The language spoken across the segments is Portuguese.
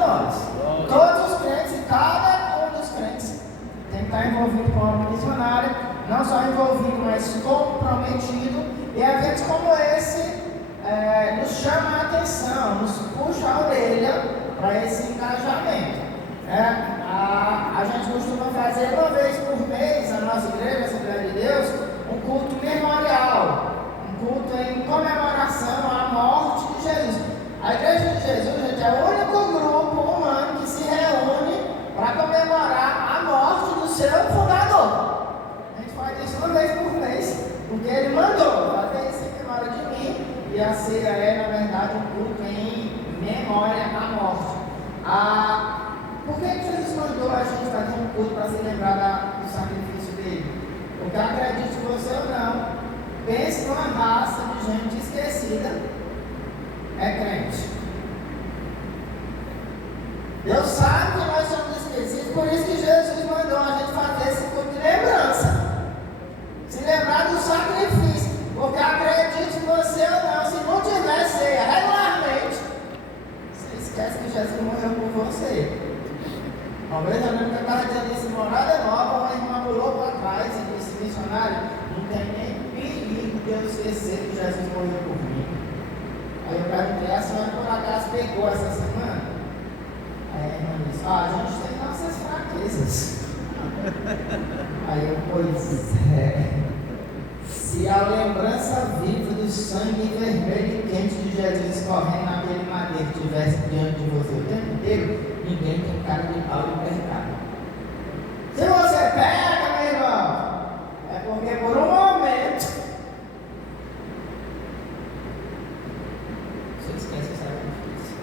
nós. Todos os crentes e cada um dos crentes tem que estar envolvido com a obra missionária, não só envolvido, mas comprometido. E eventos como esse nos chama a atenção, nos puxa a orelha para esse engajamento. A gente costuma fazer uma vez por mês, na nossa igreja, Assembleia de Deus, um culto memorial, um culto em comemoração à morte de Jesus. A Igreja de Jesus, gente, é o único grupo humano que se reúne para comemorar a morte do seu fundador. A gente faz isso uma vez por mês, porque ele mandou fazer isso em memória de mim, e a ceia é, na verdade, um culto em memória à morte. Por que Jesus mandou a gente fazer um culto para se lembrar do sacrifício dele? Porque acredite você ou não, pense numa raça de gente esquecida, é crente. Deus sabe que nós somos esquecidos, por isso que Jesus mandou a gente fazer esse culto de lembrança. Se lembrar do sacrifício, porque acredite você ou não, se não tiver ceia regularmente, você esquece que Jesus morreu por você. Uma vez eu lembro que eu estava dizendo isso em Morada Nova, uma irmã pulou para trás e disse: missionário, não tem nem perigo de eu esquecer que Jesus morreu por mim. Aí eu perguntei: a senhora por acaso pegou essa semana? Aí a irmã disse: a gente tem nossas fraquezas. Aí eu: pois é. Se a lembrança viva do sangue vermelho e quente de Jesus escorrendo naquele madeiro estivesse diante de você o tempo inteiro, ninguém tem cara de pau e pecado. Se você pega, meu irmão, é porque por um momento você esquece o sacrifício.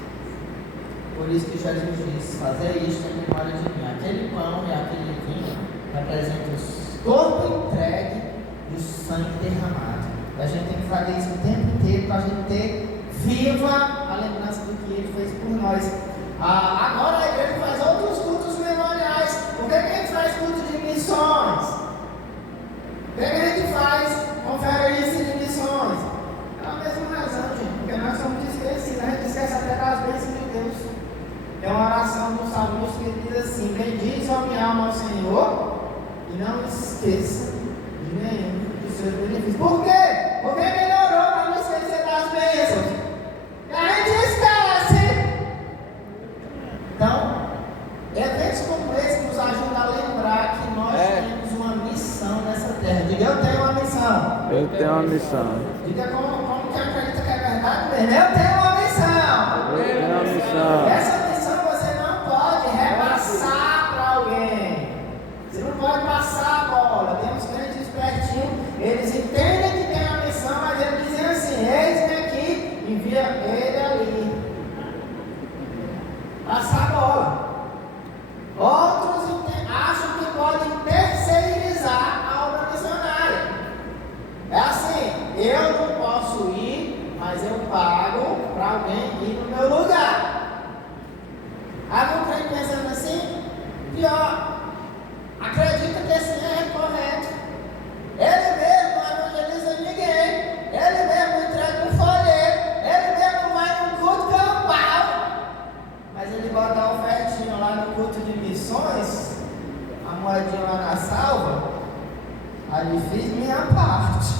Por isso que Jesus disse: fazer isto em memória de mim. Aquele pão e aquele vinho representam o corpo entregue e o sangue derramado. A gente tem que fazer isso o tempo inteiro para a gente ter viva a lembrança do que ele fez por nós. Agora a igreja faz outros cultos memoriais. Por que a gente faz culto de missões? Por que a gente faz conferência de missões? É a mesma razão, gente, porque nós somos esquecidos. A gente esquece até das bênçãos de Deus. É uma oração do salmista que diz assim: bendize a minha alma ao Senhor e não esqueça de nenhum dos seus benefícios. Por quê? Porque ele orou para não esquecer das bênçãos. E a gente esquece. Então, eventos como esse nos ajudam a lembrar que nós temos uma missão nessa terra. Diga: eu tenho uma missão. Eu tenho uma missão. Diga como que acredita que é verdade mesmo. Eu tenho uma missão. Eu tenho uma missão. Essa missão você não pode repassar para alguém. Você não pode passar a bola. Tem uns crentes espertinhos, eles entendem que tem a missão, mas eles dizem assim: eis-me aqui, envia ele ali. Passar a bola. Outros acham que podem terceirizar a obra missionária. É assim: eu não posso ir, mas eu pago para alguém ir no meu lugar. Algum crente pensando assim? Pior. Acredita que esse é correto. Ele mesmo não evangeliza ninguém. Ele mesmo entrega um folheto. Ele mesmo vai num culto campal. Mas ele bota a ofertinha lá no culto de missões, a moedinha lá na salva. Ali fiz minha parte.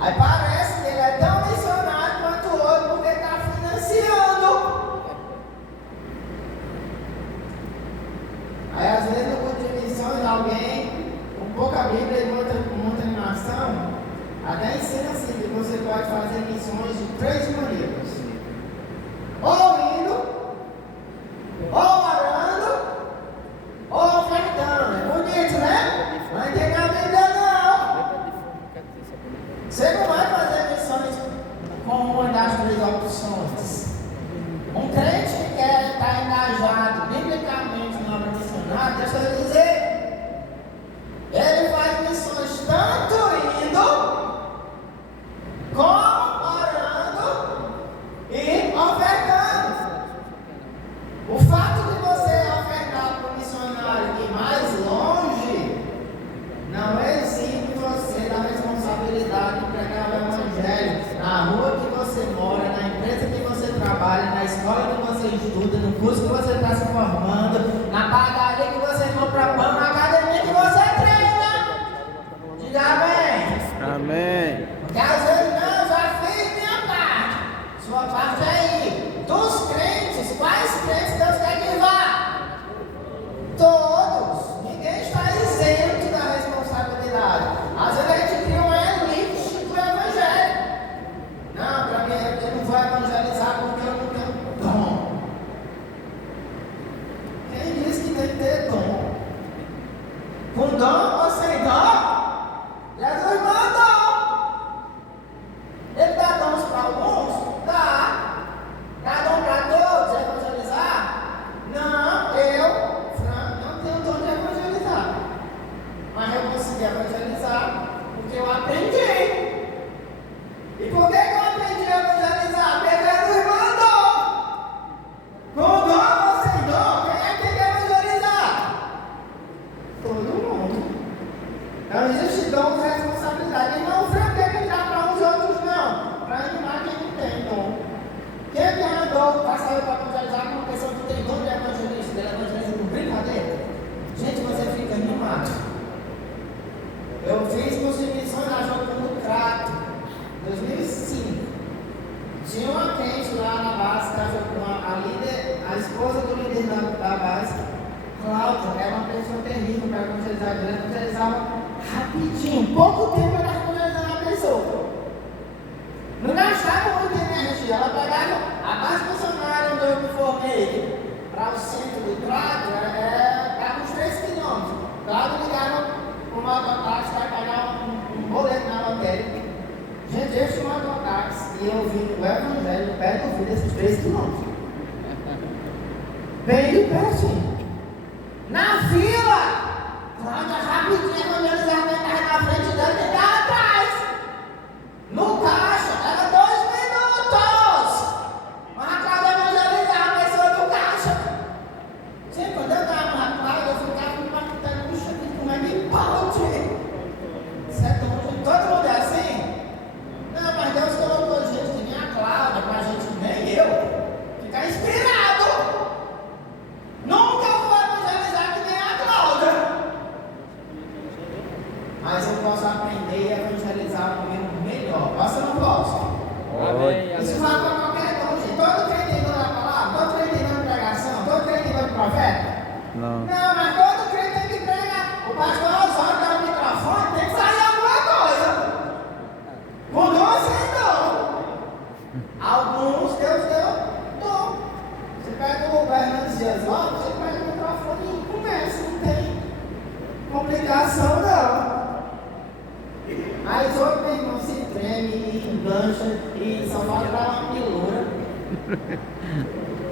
Aí parece que ele é tão missionário quanto o outro, porque está financiando. Aí às vezes no culto de missões alguém, com pouca Bíblia e muita animação, até ensina assim que você pode fazer missões de 3 maneiras: ou indo, ou orando, ou ofertando. É bonito, né? Mas tem na Bíblia não. Você não vai fazer missões com uma das 3 opções. Um crente que quer estar engajado biblicamente na obra missionária, deixa eu dizer, ele faz missões tanto indo, como orando e ofertando. O fato de você ofertar para o missionário ir mais longe não exime você da responsabilidade de pregar o evangelho na rua que você mora, na empresa que você trabalha, na escola que você você estuda, no curso que você está se formando, na padaria que você compra pão, na academia que você treina. Diga amém. Amém. Porque às vezes, não, já fiz minha parte. Sua parte é ir. Dos crentes, quais crentes Deus quer que vá? Todos. Ninguém está isento da responsabilidade. Às vezes a gente cria uma elite do evangelho. Não, para mim eu não vou evangelizar porque eu não tenho dom. Quem disse que tem que ter dom? Com dom ou sem dom? Jesus mandou. Ele dá dons para alguns? Dá. Dá dom para todos evangelizar? Não, Fran, não tenho dom de evangelizar. Mas eu consegui evangelizar porque eu aprendi. E por que eu aprendi a evangelizar? Porque Jesus mandou. Com dom ou sem dom, quem é que tem que evangelizar? Todo mundo. Não existe dom de responsabilidade. E não foi porque que dá para uns outros, não. Para animar quem não tem dom. Quem é que andou, vai sair para evangelizar com uma pessoa que tem dom de evangelista? Ele evangeliza por brincadeira? Gente, você fica animado. Eu fiz curso de missões na Jogo no Crato, 2005. Tinha uma crente lá na base, a líder, a esposa do líder da base, Cláudia, era uma pessoa terrível para evangelizar. Ela evangelizava rapidinho, pouco tempo ela evangelizava a pessoa. Não gastava muito energia. Ela pegava a base missionária onde eu me formei para o centro do Cláudio, era uns 3 quilômetros. Cláudio ligava para uma mototáxi para pagar um boleto na lotérica. Gente, eu tinha uma mototáxi e eu vi o evangelho perto do fim desses 3 quilômetros. Bem de pertinho. Na fila, Cláudia rapidinho evangelizava, quem estava na frente dela, quem estava atrás. No caixa, era 2 minutos. Mas a Cláudia evangelizava a pessoa do caixa. Gente, quando eu estava na Cláudia, eu ficava me perguntando, puxa, como é que pode? Isso é tão ruim. Todo mundo é assim? Não, mas Deus colocou gente que nem a Cláudia, pra gente, nem eu, ficar inspirado. Nunca vou evangelizar que nem a Cláudia. Mas eu posso aprender e evangelizar o meu melhor. Posso ou não posso? Amém. Isso vale para qualquer dom, gente. Todo crente tem dom na palavra, todo crente tem dom de pregação, todo crente tem dom de profeta. Não. Não, mas todo crente tem que pregar. O pastor Osório dá o microfone, tem que sair alguma coisa. Com dom ou sem dom. Alguns Deus deu dom. Você pega o Bernardo Dias Lopes, você pega o microfone e começa, não tem complicação não. Mas outro meu irmão se treme e engancha e só fala para uma pilura.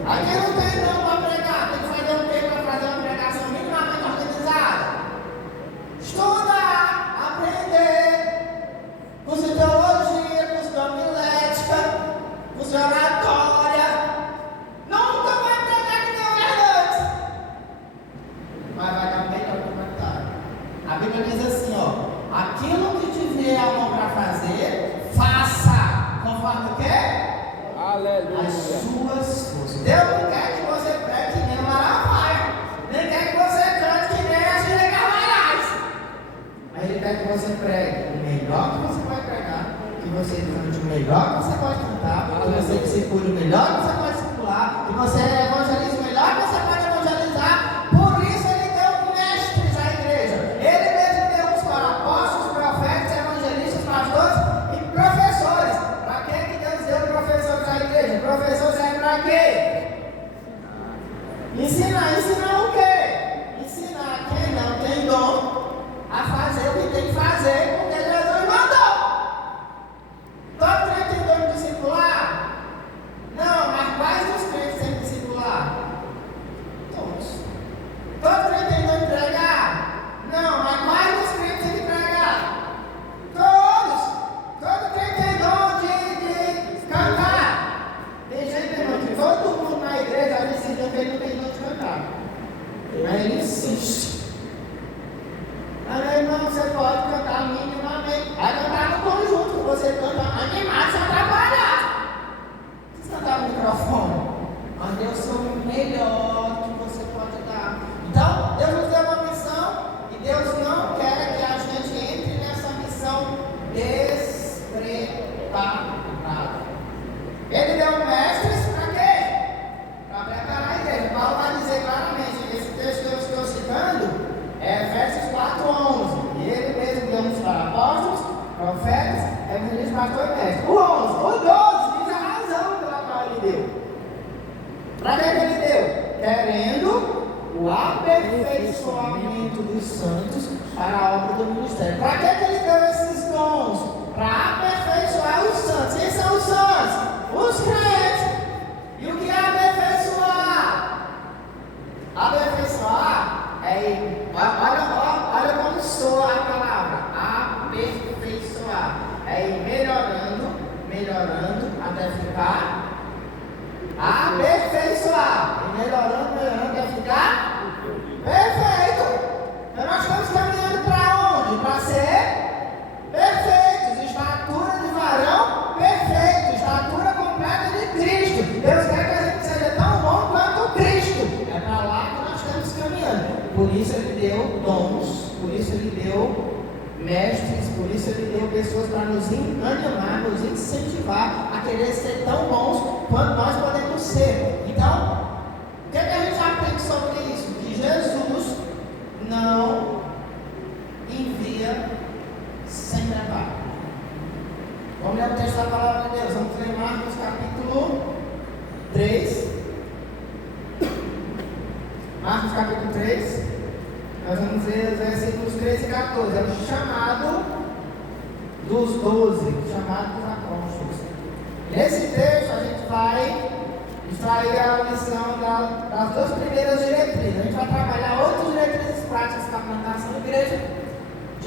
Aqui não tem dom para pregar, tem que fazer o quê para fazer uma pregação minimamente organizada? Estudar, aprender, curso de teologia, curso de homilética, curso de oratória. Nunca vai pregar que nem o Hernandes. Mas vai dar o melhor comentário. A Bíblia diz assim, ó. Aquilo que te vier a mão para fazer, faça. Conforme o quê? Aleluia. As suas forças. Deus não quer que você pregue que nem o Malafaia. Nem quer que você cante que nem a Gíria Carvalhais. Mas Ele quer que você pregue o melhor que você pode pregar, que você cante o melhor que você pode cantar, que você discipule o melhor que você pode discipular, que você evangelize o melhor que você pode evangelizar. Por isso Ele deu mestres à igreja. Ele mesmo deu uns para apóstolos, profetas, evangelistas, pastores e professores. Para que Deus deu professores à igreja? Professor serve para quê? Ensinar o quê? Ensinar quem não tem dom a fazer o que tem que fazer, porque Jesus mandou. Todo crente tem dom de discipular? Não, mas quais dos crentes têm discipular? Todos. Todo crente tem dom de pregar? Não, mas quais dos crentes têm que pregar? Todos. Todo crente tem dom de cantar. Tem gente, irmão, que todo mundo na igreja decide que ele não tem dom de cantar. Mas ele insiste. melhor que você pode dar. Então, Deus nos deu uma missão e Deus não quer que a gente entre nessa missão despreparada. Ele deu mestres para quê? Para preparar a igreja. Paulo vai dizer claramente, esse texto que eu estou citando é Efésios 4:11. E ele mesmo deu nos para apóstolos, profetas, evangelistas, pastor e mestre. O 11, o 12 diz a razão pela qual ele deu. Para que ele deu? Querendo o aperfeiçoamento dos santos para a obra do ministério. Para que ele deu esses dons? Para aperfeiçoar os santos. Quem são os santos? Os crentes. E o que é aperfeiçoar? Aperfeiçoar é. Olha como soa a palavra. Aperfeiçoar. É ir melhorando até ficar. Aperfeiçoar. E melhorando até ficar perfeito. Então nós estamos caminhando para onde? Para ser perfeitos. Estatura de varão perfeito. Estatura completa de Cristo. Deus quer que a gente seja tão bom quanto Cristo. É para lá que nós estamos caminhando. Por isso ele deu dons. Por isso ele deu mestres. Por isso ele deu pessoas para nos animar, nos incentivar a querer ser tão bons quanto nós podemos ser. Então, o que a gente aprende sobre isso? Que Jesus não envia sem preparo. Vamos ler o texto da palavra de Deus. Vamos ler Marcos capítulo 3. Marcos capítulo 3. Nós vamos ler os versículos 13 e 14. É o chamado dos 12, chamado dos apóstolos. Nesse texto a gente vai extrair a lição das duas primeiras diretrizes. A gente vai trabalhar outras diretrizes práticas para a plantação de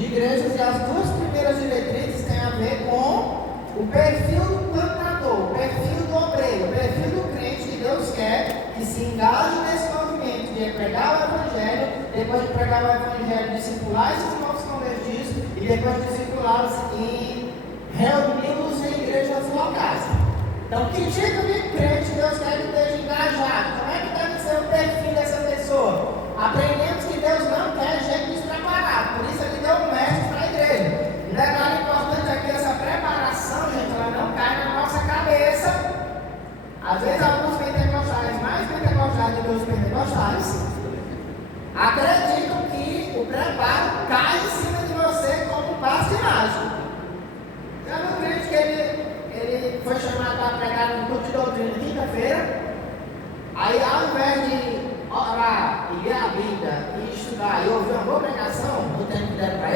igrejas, e as duas primeiras diretrizes têm a ver com o perfil do plantador, o perfil do obreiro, o perfil do crente que Deus quer que se engaje nesse movimento de pregar o evangelho, depois de pregar o evangelho, discipular esses novos convertidos e depois de discipulá-los e reuni-los em igrejas locais. Então, que tipo de crente Deus quer que esteja engajado? Como é que deve ser o perfil dessa pessoa? Aprendemos que Deus não quer gente despreparado, por isso ele deu um mestre para a igreja. Um detalhe importante aqui, essa preparação, gente, ela não cai na nossa cabeça. Às vezes alguns pentecostais, mais pentecostais do que os pentecostais, acreditam que o preparo cai em cima de você como um passe de mágico. Já não crente que ele foi chamado para pregar no culto de doutrina de quinta-feira, aí ao invés de orar e ler a Bíblia e estudar e ouvir uma boa pregação no tempo que deram para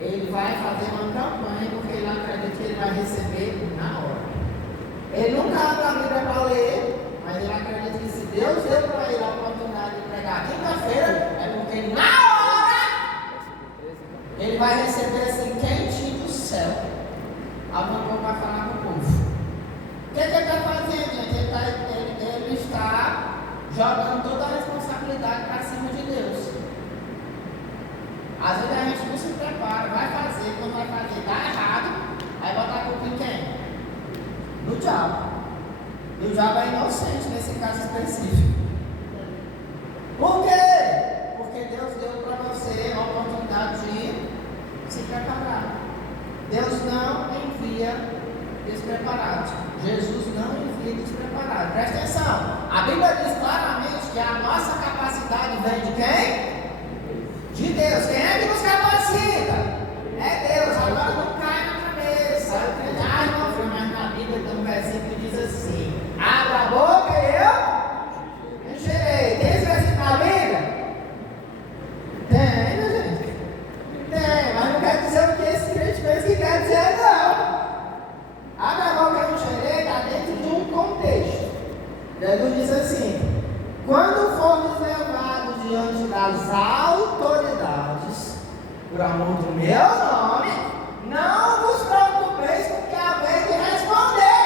ele vai fazer uma campanha porque ele acredita que ele vai receber na hora. Ele nunca abre a Bíblia para ler, mas ele acredita que se Deus deu para ele a oportunidade de pregar quinta-feira, é porque na hora ele vai receber assim quentinho do céu. Alguma coisa vai falar com o povo. O que ele está fazendo, gente? Ele está jogando toda a responsabilidade para cima de Deus. Às vezes a gente não se prepara, vai fazer, quando vai fazer, dá errado, aí bota a culpa em quem? No diabo. E o diabo é inocente nesse caso específico. Por quê? Porque Deus deu para você a oportunidade de se preparar. Deus não envia despreparados. Jesus não envia despreparados. Presta atenção. A Bíblia diz claramente que a nossa capacidade vem de quem? De Deus. Quem é que nos capacita? É Deus. Agora não cai na cabeça. Ai, não, mas na Bíblia tem um versículo que diz assim: abra a boca e eu encherei. Tem esse versículo na Bíblia? Tem, né, gente? Tem, mas não quer dizer o que esse crente pensa que quer dizer, não. Abra a boca e eu encherei está dentro de um contexto. Jesus diz assim: quando formos levados diante das autoridades, por amor do meu nome, não vos preocupeis com o que haver de responder.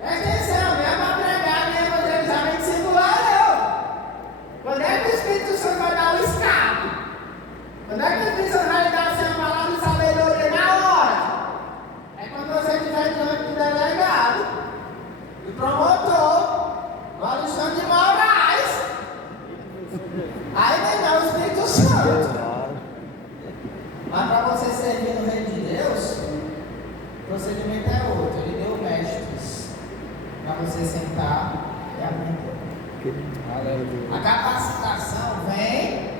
Presta atenção, não é para pregar nem evangelizar nem discipular, não. Quando é que o Espírito Santo vai dar o escape? Quando é que o Espírito Santo vai dar assim, uma palavra de sabedoria na hora? É quando você estiver diante do delegado, do promotor, do Alexandre aprender. A capacitação vem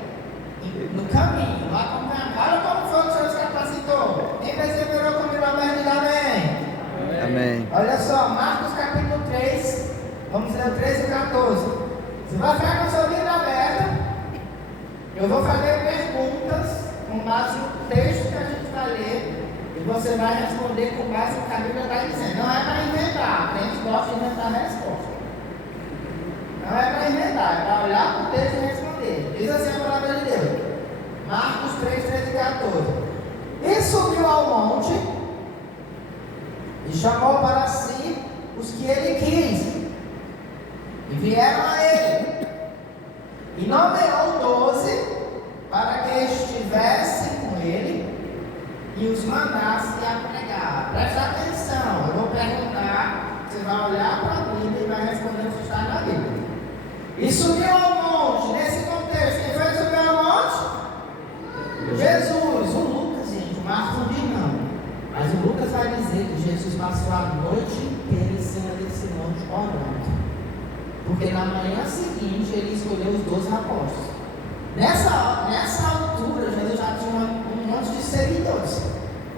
no caminho, no acompanhamento. Olha como foi que o Senhor se capacitou. Quem perseverou comigo a verdade, amém? Amém. Olha só, Marcos capítulo 3, vamos ler o 13 e 14. Você vai ficar com a sua Bíblia aberta. Eu vou fazer perguntas com base no texto que a gente vai ler. E você vai responder com base no que a Bíblia está dizendo. Não é para inventar, a gente gosta de inventar a resposta. Não é para inventar, é para olhar para o texto e responder. Diz assim a palavra de Deus. Marcos 3, 13 e 14. E subiu ao monte e chamou para si os que ele quis. E vieram a ele. E nomeou 12 para que estivessem com ele e os mandasse a pregar. Presta atenção, eu vou perguntar, você vai olhar para a Bíblia e vai responder o que está na Bíblia. E subiu ao monte, nesse contexto, quem foi que subiu ao monte? Jesus. O Lucas, gente, o Marcos não diz não, mas o Lucas vai dizer que Jesus passou a noite inteira em cima desse monte orando, porque na manhã seguinte ele escolheu os 12 apóstolos. Nessa altura, Jesus já tinha um monte de seguidores,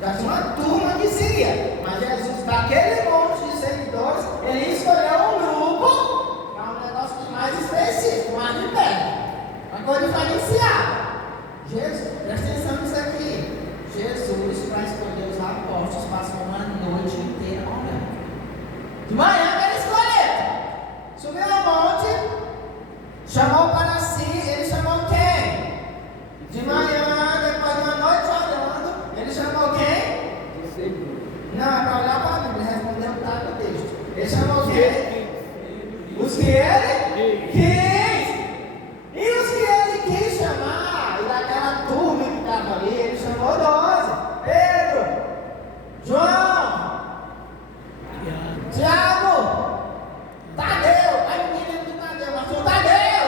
já tinha uma turma que seguia, mas Jesus, daquele monte de seguidores, ele escolheu um grupo para um negócio mais específico, mais de perto, uma coisa diferenciada. Jesus, presta atenção nisso aqui. Jesus, para escolher os apóstolos, passou uma noite inteira orando. De manhã ele escolheu, subiu ao monte, chamou para si, ele chamou quem? De manhã, depois de uma noite orando, ele chamou quem? Não, é para olhar para a Bíblia, respondeu o que está no texto. Ele chamou quem? Os que ele quis. E os que ele quis chamar, e daquela turma que estava ali, ele chamou 12. Pedro, João, Tiago, Tadeu. Aí ninguém lembra do Tadeu, mas foi o Tadeu.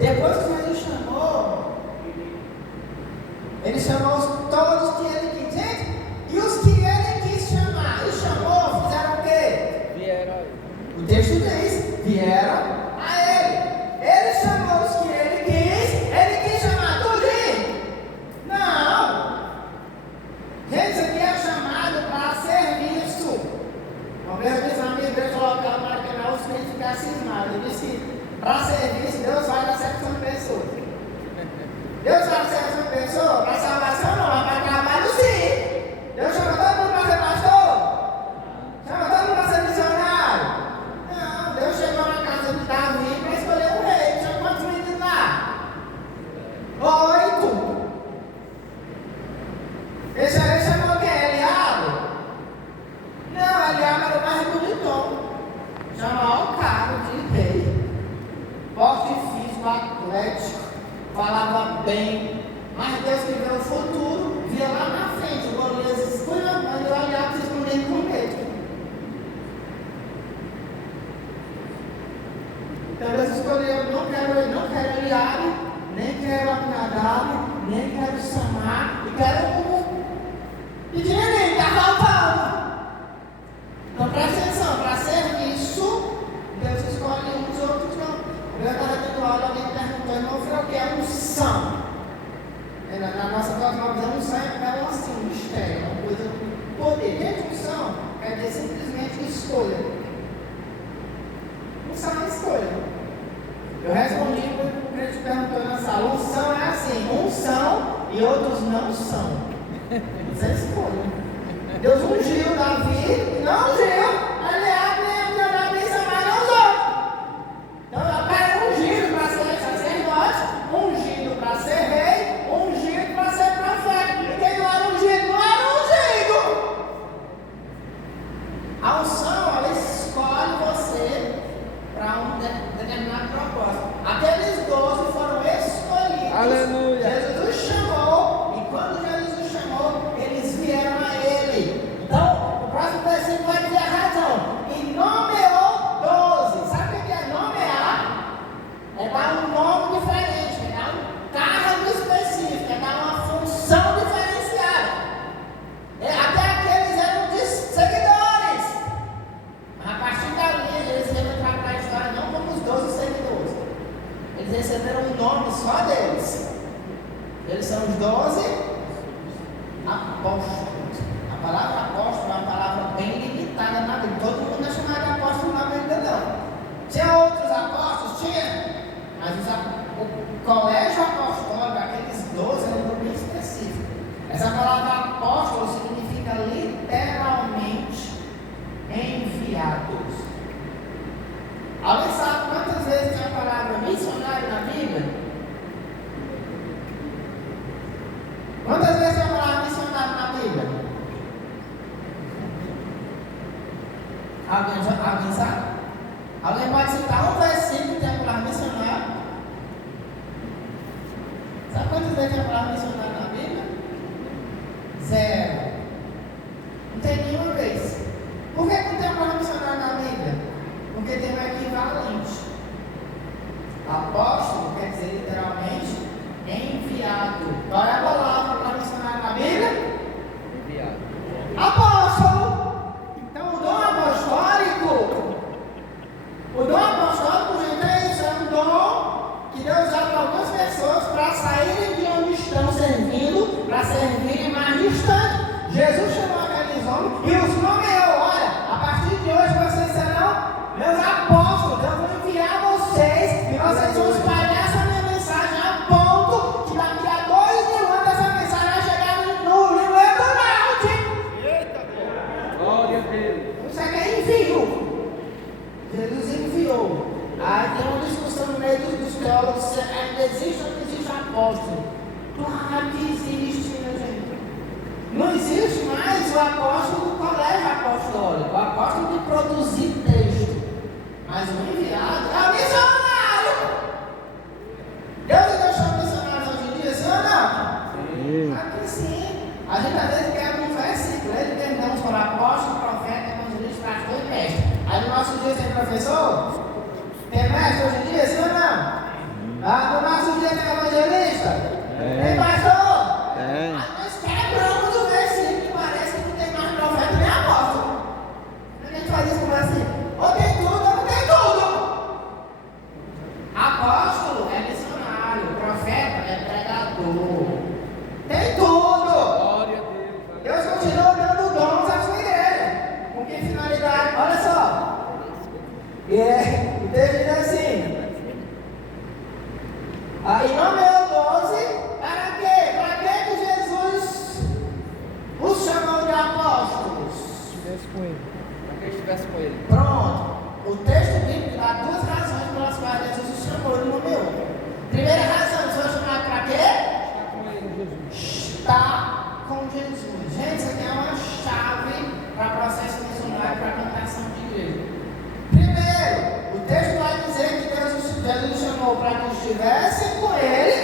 Depois que Jesus chamou, ele chamou todos que ele quis. Gente, e os que ele quis chamar, ele chamou, fizeram o quê? Vieram. O texto diz, vieram a ele. Ele chamou os que ele quis chamar tudinho. Não. Gente, isso aqui é chamado para serviço. Uma vez eu disse na minha igreja local, no Maracanã, os crentes ficaram cismados. Eu disse que para serviço, Deus faz acepção de pessoas. Deus faz acepção de pessoas, para salvação não, mas para trabalho sim. Deus chama todo mundo para ser pastor? Chama todo mundo para ser missionário? Não, Deus chegou na casa de Davi para escolher um rei. Tinha quantos meninos lá? 8. Esse aí chamou quem? Eliabe? Não, Eliabe era o mais bonitão. Chamou o cara de rei. Forte físico, atlético, falava bem. Mas Deus que vê o futuro, via lá na frente. O Golias escolheu, mas eu olhava se escondendo com medo. Então Deus escolheu, não quero Eliabe, nem quero Abinadab, nem quero Samar, e quero um pequenininho, está faltando. Então presta atenção, para serviço, Deus escolhe uns, outros não. Eu estava dando aula, alguém perguntou, irmão, o que é unção? Na nossa cosmovisão, unção é um assim, um mistério, uma coisa, poder. Gente, unção quer dizer simplesmente escolha. Unção é escolha. Eu respondi para o crente perguntou na sala, unção é assim, uns são e outros não são. Isso é escolha. Deus ungiu Davi, não ungiu. Aliás, nem Davi Samar não usou. Então, o cara é ungido para ser sacerdote, ungido para ser rei, ungido para ser profeta. E quem não era ungido, não era ungido. A unção, ela escolhe você para um determinado propósito. Aqueles 12 foram escolhidos. Aleluia. Jesus os chamou, e quando Jesus os chamou, eles vieram a ele. Então, o próximo versículo vai dizer a razão. E nomeou 12. Sabe o que é nomear? É dar um nome diferente, é dar um cargo específico, é dar uma função diferenciada. Até aqueles eram seguidores. o colégio apostólico, aqueles 12, é um grupo bem específico. Essa palavra apóstolo significa literalmente enviados. Alguém sabe quantas vezes tem a palavra missionário na Bíblia? Quantas vezes tem a palavra missionário na Bíblia? Alguém sabe? Alguém pode citar um versículo que tem a palavra missionário? Sabe quantas vezes tem a palavra missionário na Bíblia? 0. Não tem nenhuma vez. Por que não tem a palavra missionário na Bíblia? Porque tem um equivalente. Apóstolo quer dizer literalmente enviado. Qual é a palavra para missionário na Bíblia? Enviado. Apóstolo. Então o dom apostólico, gente, é isso, é um dom que Deus dá para algumas pessoas para saírem de onde estão servindo, para servirem mais distante. Jesus chamou aqueles homens e os nomeou. Olha, a partir de hoje vocês serão meus apóstolos. Eu vou enviar vocês e vocês vão espalhar essa minha mensagem a ponto que daqui a 2000 anos essa mensagem vai chegar no Rio Grande do Norte. Eita, glória a Deus. Isso aqui é envio. Jesus enviou. Aí tem uma discussão no meio dos teólogos se ainda existe ou não existe apóstolo. Claro que existe, meu gente. Não existe mais o apóstolo do colégio apostólico, o apóstolo de produzir texto. Mas o enviado é o missionário. Deus ainda chama missionários hoje em dia, sim ou não? Aqui sim. A gente às vezes quer um versículo, ele entendemos por apóstolo, profeta, evangelista, pastor e mestre. Aí no nosso dia tem professor? Tem mestre hoje em dia, sim ou não? No nosso dia tem evangelista? Tem pastor? Aí nós quebramos o versículo e parece que não tem mais profeta nem apóstolo. A gente faz isso como assim? Ou tem tudo ou não tem tudo. Apóstolo é missionário, profeta é pregador. Tem tudo. Glória a Deus. Deus continua dando dons à sua igreja. Com que finalidade? Olha só. O texto diz assim. Aí nomeou 12. Para quê? Para que Jesus os chamou de apóstolos? Para que estivesse com ele. Pronto. O texto bíblico dá duas razões pelas quais Jesus os chamou e nomeou. Primeira razão, os foi chamado para quê? Está com Jesus. Gente, isso aqui é uma chave para o processo missionário, para a plantação de igreja. Primeiro, o texto vai dizer que Jesus os chamou para que estivessem com ele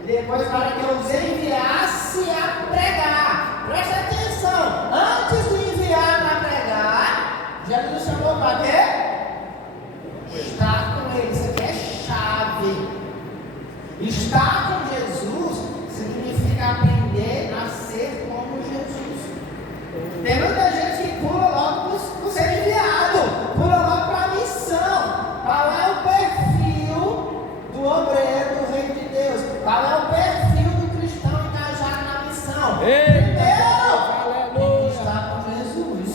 e depois para que os enviasse a pregar. Presta atenção, antes de enviar para pregar, Jesus os chamou para quê? Estar com ele. Isso aqui é chave. Estar com Jesus significa aprender a ser como Jesus. Tem muita gente que pula logo por ser enviado, pula logo para a missão. Qual é o perfil do obreiro do reino de Deus? Qual é o perfil do cristão engajado na missão? Primeiro, tem que estar com Jesus.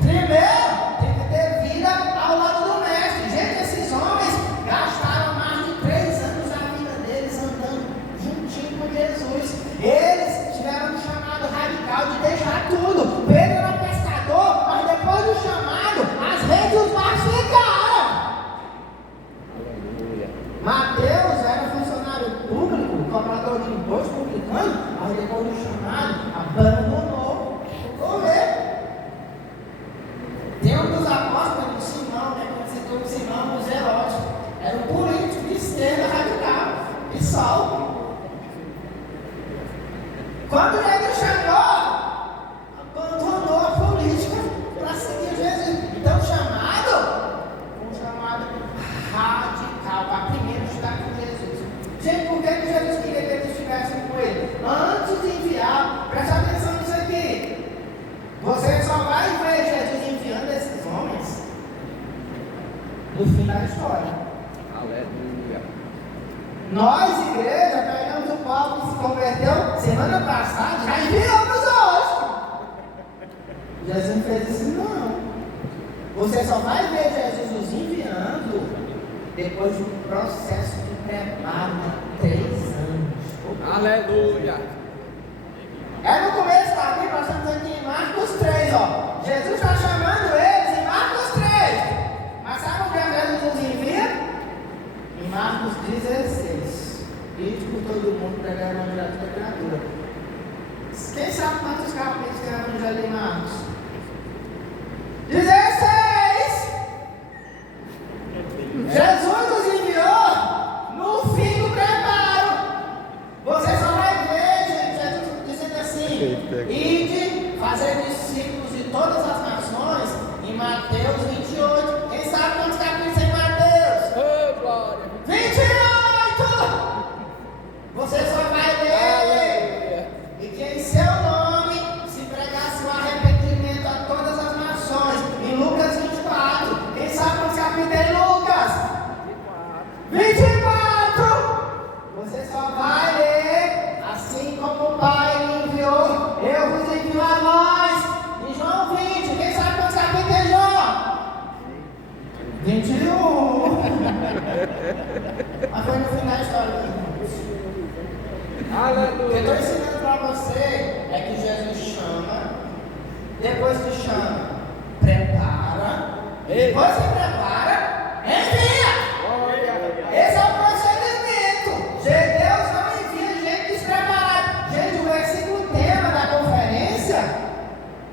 Primeiro, tem que ter vida ao lado do mestre. Gente, esses homens gastaram mais de 3 anos da vida deles andando juntinho com Jesus. Eles tiveram um chamado radical de deixar tudo. Pedro era pescador, mas depois do chamado, as redes os machucaram. Mateus era funcionário público, cobrador de imposto publicano, mas depois do chamado, abandonou o governo. Tem um dos apóstolos, Simão, né? Quando citou o Simão, o Zelote, era um político de esquerda radical, e Saulo. Quando ele chegou, abandonou a política para seguir Jesus. Então, um chamado radical, para primeiro estar com Jesus. Gente, por que Jesus queria que eles estivessem com ele? Antes de enviar, presta atenção nisso aqui. Você só vai ver Jesus enviando esses homens no fim da história. Aleluia. Nós, igreja, pegamos o povo que se converteu semana passada, já enviamos hoje. Jesus não fez isso, não. Você só vai ver Jesus os enviando depois de um processo de preparo de 3 anos. Aleluia. No começo da Bíblia, nós estamos aqui em Marcos 3, ó. Jesus está chamando eles em Marcos 3. Mas sabe o que Jesus nos envia? Em Marcos 16. Ide por todo mundo pregar o evangelho de toda criatura. Quem sabe quantos capítulos tem o evangelho de Marcos? 16! Jesus nos enviou no fim do preparo. Você só vai ver, gente, Jesus dizendo assim: ide fazer discípulos de todas as nações, em Mateus 28. Quem sabe quantos capítulos tem em Mateus? Oh, glória. 28! Você só vai ler. E que em seu nome se pregasse o arrependimento a todas as nações. Em Lucas 24. Quem sabe quantos capítulos tem em Lucas? 24! Você só vai ler assim como o Pai me enviou. Eu vos envio a nós. Em João 20. Quem sabe quantos capítulos tem João? 21. Mas foi no fim da história. O que eu estou ensinando para você é que Jesus chama, depois que chama, prepara, depois que prepara, envia. Esse é o procedimento. Deus não envia gente despreparada. Gente, o versículo tema da conferência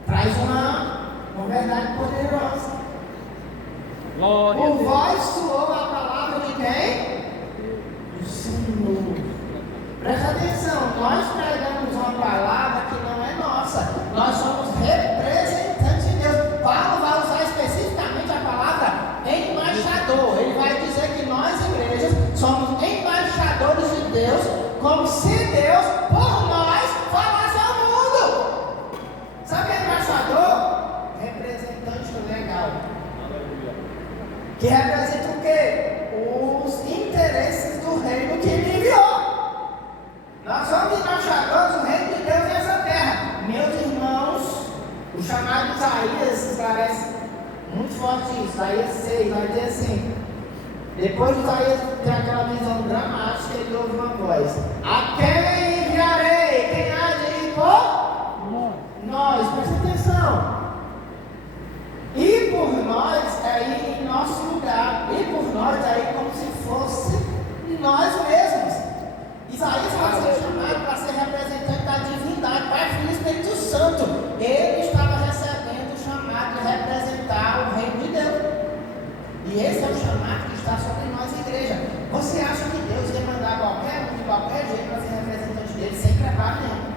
traz uma verdade poderosa. Por vós soou a palavra de quem? Do Senhor. Presta atenção, nós pregamos uma palavra que não é nossa. Nós somos representantes de Deus. Paulo vai usar especificamente a palavra embaixador. Ele vai dizer que nós, igrejas, somos embaixadores de Deus, como se Deus, por nós, falasse ao mundo. Sabe o que é embaixador? Representante legal. Que representa o quê? Os interesses do reino que ele enviou. Nós somos embaixadores do reino de Deus nessa terra. Meus irmãos, o chamado Isaías esclarece muito forte isso. Isaías 6 vai dizer assim: depois de Isaías ter aquela visão dramática, ele ouve uma voz: a quem enviarei? Quem há de ir por nós? Presta atenção. E por nós é ir em nosso lugar. E por nós é ir como se fosse nós mesmos. Isaías vai ser chamado para ser representante da divindade, Pai, Filho e Espírito Santo. Ele estava recebendo o chamado de representar o reino de Deus. E esse é o chamado que está sobre nós, igreja. Você acha que Deus ia mandar qualquer um de qualquer jeito para ser representante dele sem preparo nenhum?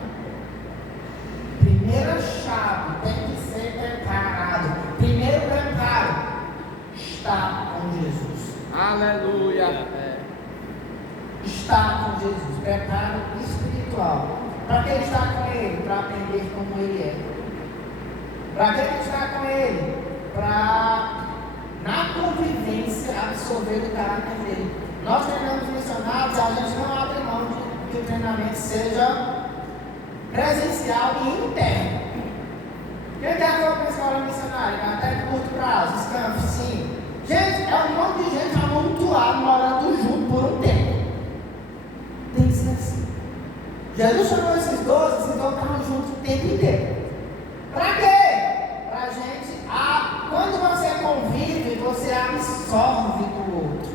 Primeira chave, tem que ser preparado. Primeiro preparo, estar com Jesus. Aleluia. Estar com Jesus, preparo espiritual. Para que ele está com ele? Para aprender como ele é. Para que ele está com ele? Para, na convivência, absorver o caráter dele. Nós treinamos missionários, a gente não abre mão de que o treinamento seja presencial e interno. Quem quer for para a escola missionária? Até de curto prazo, escampo, sim. Gente, é um monte de gente amontoada, morando junto por um tempo. Tem que ser assim. Jesus chamou esses 12 estavam juntos o tempo inteiro. Para quê? Para a gente, quando você convive, você absorve do outro.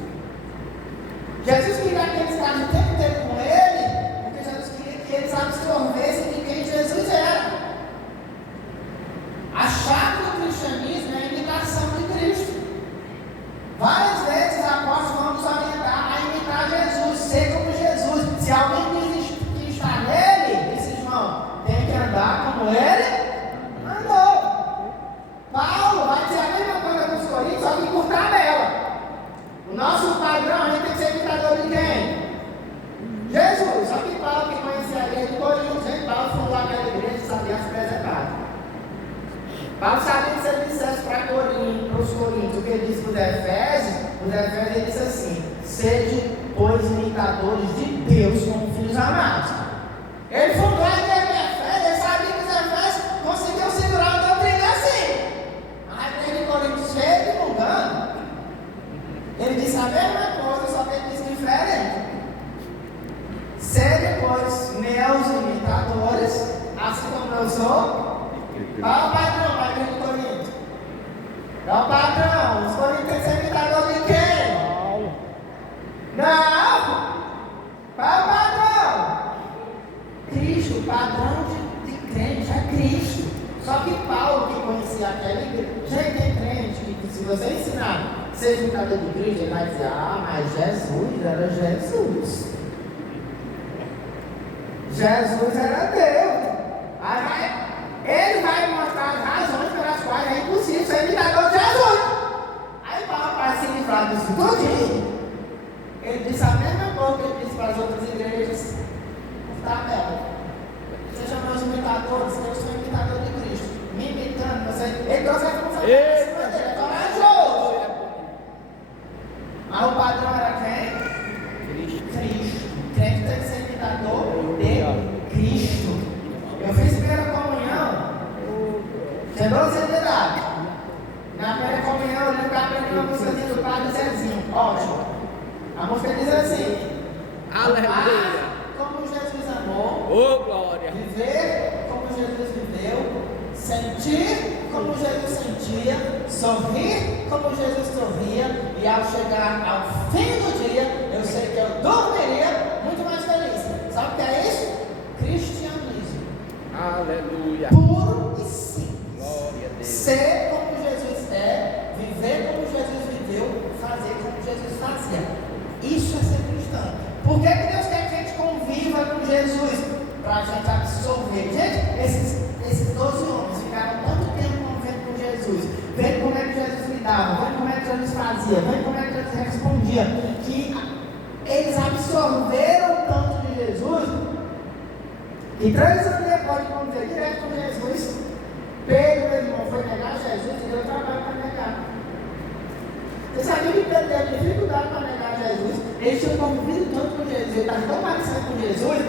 Jesus queria que eles ficassem o tempo inteiro com ele, porque Jesus queria que eles absorvessem de quem Jesus era. A chave do cristianismo é a imitação de Cristo. Várias vezes os apóstolos vão nos orientar a imitar Jesus, ser como Jesus. Se alguém diz que está nele, disse João, tem que andar como ele andou. Paulo vai dizer a mesma coisa para os coríntios, só que por tabela. O nosso padrão, a gente tem que ser imitador de quem? Jesus. Só que Paulo, que conhecia a igreja de Coríntios, Paulo foi lá naquela igreja e sabia se preservar. Paulo sabia que se ele dissesse para os coríntios o que ele disse para os Efésios ele disse assim: sede, pois, imitadores de Deus como filhos amados. Ele fundou a igreja de Efésios, ele sabia que os Efésios conseguiam segurar a doutrina assim. A igreja de Coríntios cheia de mungano. Ele disse a mesma É o padrão. Os coríntios têm que ser imitador de quem? Paulo. Não! Qual é o padrão? Cristo, o padrão de crente é Cristo. Só que Paulo, que conhecia aquela igreja, gente, tem crente que se você ensinar seja imitador de Cristo, ele vai dizer, mas Jesus era Jesus. Jesus era Deus. Ele vai mostrar as razões pelas quais é impossível ser imitador de Jesus. Aí Paulo, para se livrar disso tudinho, ele disse a mesma coisa que ele disse para as outras igrejas. Tá, Bela? Sejam meus imitadores, eu sou imitador de Cristo. Me imitando, você. Ele trouxe a função dele, é corajoso. Mas o padrão era quem? Cristo. Crente tem que ser imitador de Cristo. Eu fiz primeira comunhão, tinha 12 anos de idade. Na primeira comunhão eu lembro que aprendi uma música do Padre Zezinho. Ótimo. A música diz assim: Aleluia. Como Jesus amou, Oh, glória. viver como Jesus viveu, sentir como Jesus sentia, sorrir como Jesus sorria, e ao chegar ao fim do dia, eu sei que eu dormiria muito mais feliz. Sabe o que é isso? Cristianismo. Aleluia. Puro e simples. Glória a Deus. Ser como Jesus é, viver como Jesus viveu, fazer como Jesus fazia. Isso é ser cristão. Por que Deus quer que a gente conviva com Jesus? Para a gente absorver. Gente, esses 12 homens ficaram tanto tempo convivendo com Jesus, vendo como é que Jesus lidava, vendo como é que Jesus fazia, vendo como é que Jesus respondia, que eles absorveram tanto de Jesus, que 3 anos depois de conviver direto com Jesus, Pedro, meu irmão, foi negar Jesus e deu trabalho para negar. Você sabia que Pedro teve dificuldade para negar Jesus? Ele tinha convivido tanto com Jesus, ele estava tão parecido com Jesus,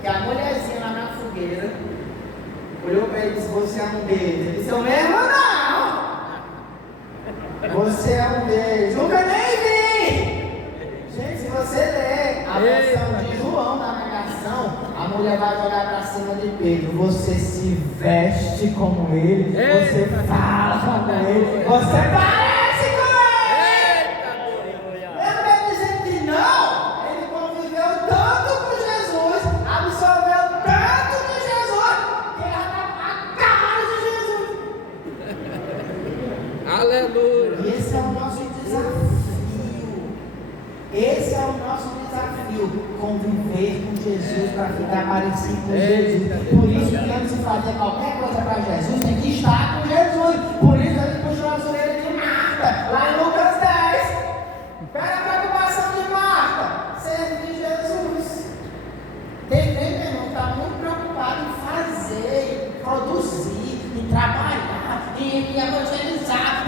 que a mulherzinha lá na fogueira olhou para ele e disse: você é um deles. Ele disse: eu mesmo não! Você é um deles. Nunca nem vi! Gente, se você ler a versão de João da negação, a mulher vai jogar para cima de Pedro. Você se veste como ele, você fala como ele, você parece com ele! Mesmo ele dizendo que não, ele conviveu tanto com Jesus, absorveu tanto de Jesus, que ele já estava a cara de Jesus. Aleluia. E esse é o nosso desafio. Esse é o nosso desafio. Conviver com Jesus para ficar parecido com Jesus. Por isso que antes de fazer qualquer coisa para Jesus, tem que estar com Jesus. Por isso ele puxou a orelhas de Marta, lá em Lucas 10. Qual era a preocupação de Marta? Servir Jesus. Tem gente, meu irmão, que está muito preocupado em fazer, em produzir, em trabalhar, em evangelizar.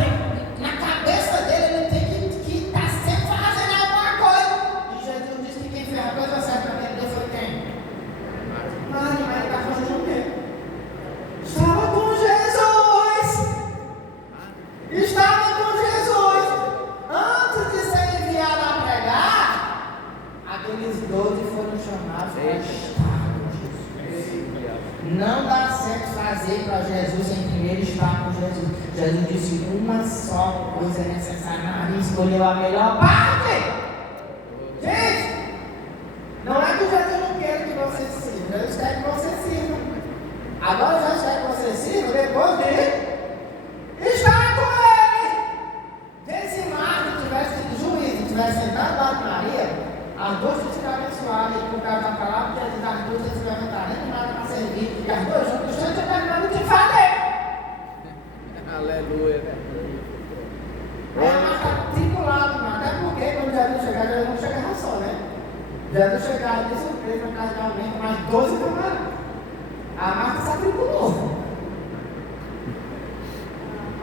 Na cabeça dele, ele tem que estar sempre fazendo alguma coisa. E Jesus disse que quem fez a coisa certa para ele foi quem? Mas ele está fazendo o quê? Estava com Jesus. Estava com Jesus. Antes de ser enviado a pregar, aqueles 12 foram chamados para estar com Jesus. Não dá certo fazer para Jesus sem primeiro estar com Jesus. Jesus disse: uma só coisa é necessária. Maria escolheu a melhor parte. Gente, não é que Jesus não quer que você sirva, Jesus quer que você sirva. Agora Jesus quer que você sirva depois de estar com ele. Gente, se Marta tivesse sido juiz e tivesse sentado lá de Maria, as duas tinham sido abençoadas e por causa da palavra, porque as duas tinham se levantado nem nada para servir, e as duas juntas tinham terminado de fazer. Aleluia. Aí a Marta tripulada, até porque quando Jesus chegar, Jesus não chegava só, né? Jesus chegava de surpresa na casa de alguém com mais 12 camaradas. A Marta se atripulou.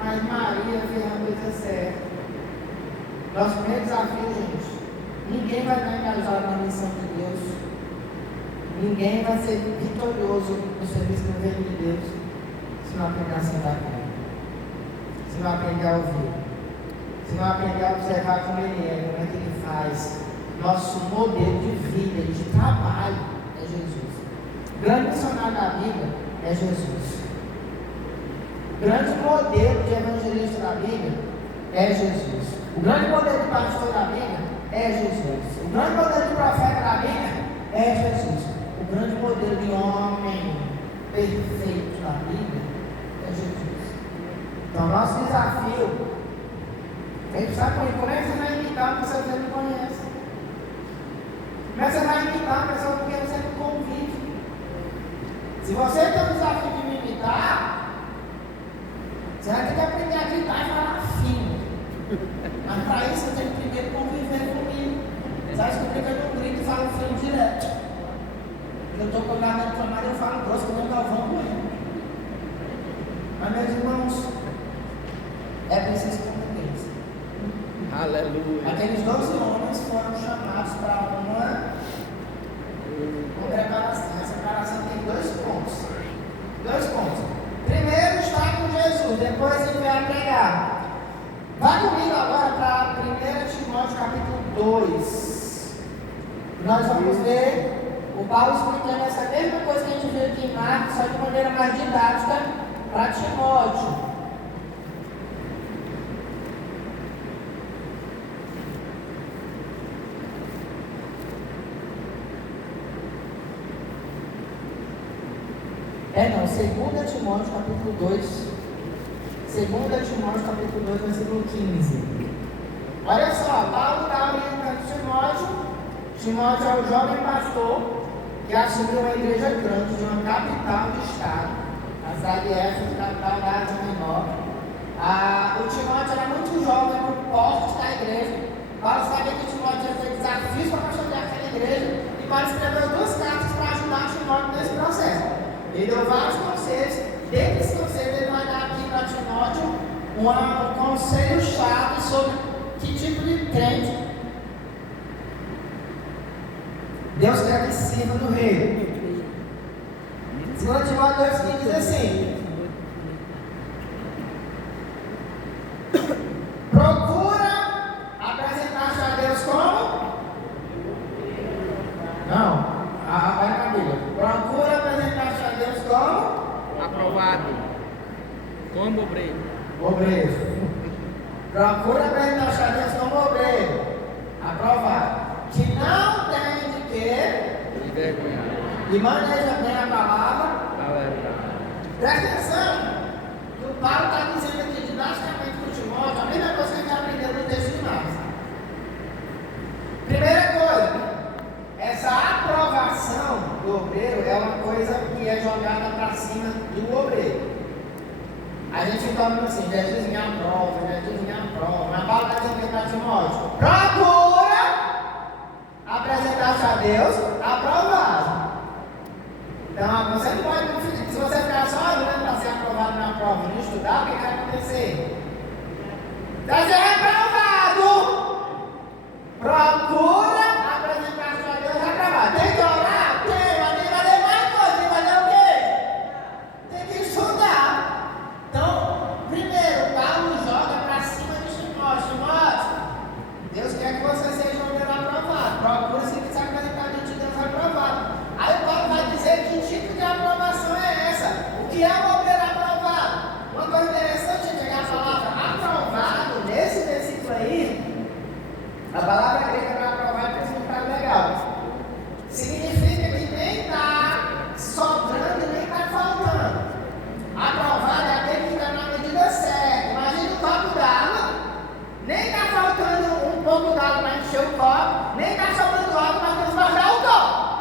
Mas Maria fez a coisa certa. Nosso primeiro desafio, gente: ninguém vai estar engajado na missão de Deus. Ninguém vai ser vitorioso no serviço do reino de Deus se não aprender a sentar com ele, se não aprender a ouvir, se não aprender a observar como ele é, como é que ele faz. Nosso modelo de vida, de trabalho, é Jesus. O grande missionário da Bíblia é Jesus. grande modelo de evangelista da Bíblia é Jesus. O grande modelo de pastor da Bíblia é Jesus. O grande modelo de profeta da Bíblia é Jesus. O grande modelo de homem perfeito da Bíblia é Jesus. Então, nosso desafio é precisar conhecer. Como é que você vai imitar uma pessoa que você não conhece? Como é que você vai imitar uma pessoa que você não convive? Se você tem um desafio de me imitar, você vai ter que aprender a gritar e falar fino. Mas para isso você tem que primeiro conviver comigo. Você vai descobrir que eu não grito e falo fino direto. Eu estou com a garganta inflamada e eu falo grosso, como é Galvão com ele. Mas, meus irmãos, é preciso convivência. Aleluia. Aqueles 12 homens foram chamados para uma preparação. Essa preparação tem 2 pontos. 2 pontos. Primeiro, estar com Jesus, depois ele vai pregar. Vá comigo agora para 1 Timóteo capítulo 2. Nós vamos ver o Paulo explicando essa mesma coisa que a gente viu aqui em Marcos, só de maneira mais didática para Timóteo. Não, 2 Timóteo capítulo 2. 2 Timóteo capítulo 2, versículo 15. Olha só, Paulo está orientando Timóteo. Timóteo é o jovem pastor que assumiu uma igreja grande de uma capital de estado, a cidade de Éfeso, capital da Ásia Menor. O Timóteo era muito jovem no porte da igreja. Paulo sabia que Timóteo ia ter desafios para construir aquela igreja e Paulo escreveu 2 cartas para ajudar Timóteo nesse processo. Ele deu vários conselhos. Dentre esses conselhos, ele vai dar aqui para Timóteo um conselho-chave sobre que tipo de crente Deus quer que sirva no reino. 2 Timóteo 2,15 diz assim: procura apresentar-se a Deus como? Não, vai na Bíblia. Procura apresentar-se a Deus como? Aprovado. Como obreiro. Obreiro. Procura apresentar-se a Deus como obreiro. Aprovado. Que não tem de quê? De vergonha. E maneja bem a palavra. Aleluia. Presta atenção. O Paulo está dizendo aqui didaticamente para o Timóteo a mesma coisa que a gente aprendeu no texto de Marcos. Primeira coisa, essa aprovação do obreiro é uma coisa que é jogada para cima do obreiro. A gente fica falando assim, Jesus me aprova, Jesus me aprova. Mas Paulo está dizendo para Timóteo: procura apresentar-se a Deus aprovado. Então, você não pode, se você ficar só olhando para ser aprovado na prova e não estudar, o que vai acontecer? Vai ser reprovado. Procura apresentar-se a Deus aprovado. Tem que orar? Tem, mas tem que fazer mais coisa. Tem que fazer o quê? Tem que estudar. Então, primeiro, Paulo joga para cima de Timóteo. Timóteo, Deus quer que você seja um obreiro aprovado. Procura se apresentar diante de Deus aprovado. Aí o Paulo vai dizer que tipo de aprovação é essa. O que é um obreiro aprovado? Uma coisa interessante é que a palavra aprovado, nesse versículo aí, a palavra grega para aprovar tem um significado legal. Significa que nem está sobrando, nem está faltando. Aprovado é aquele que está na medida certa. Imagina um copo d'água, nem está faltando um pouco d'água para encher o copo, nem está sobrando água para transbordar o copo.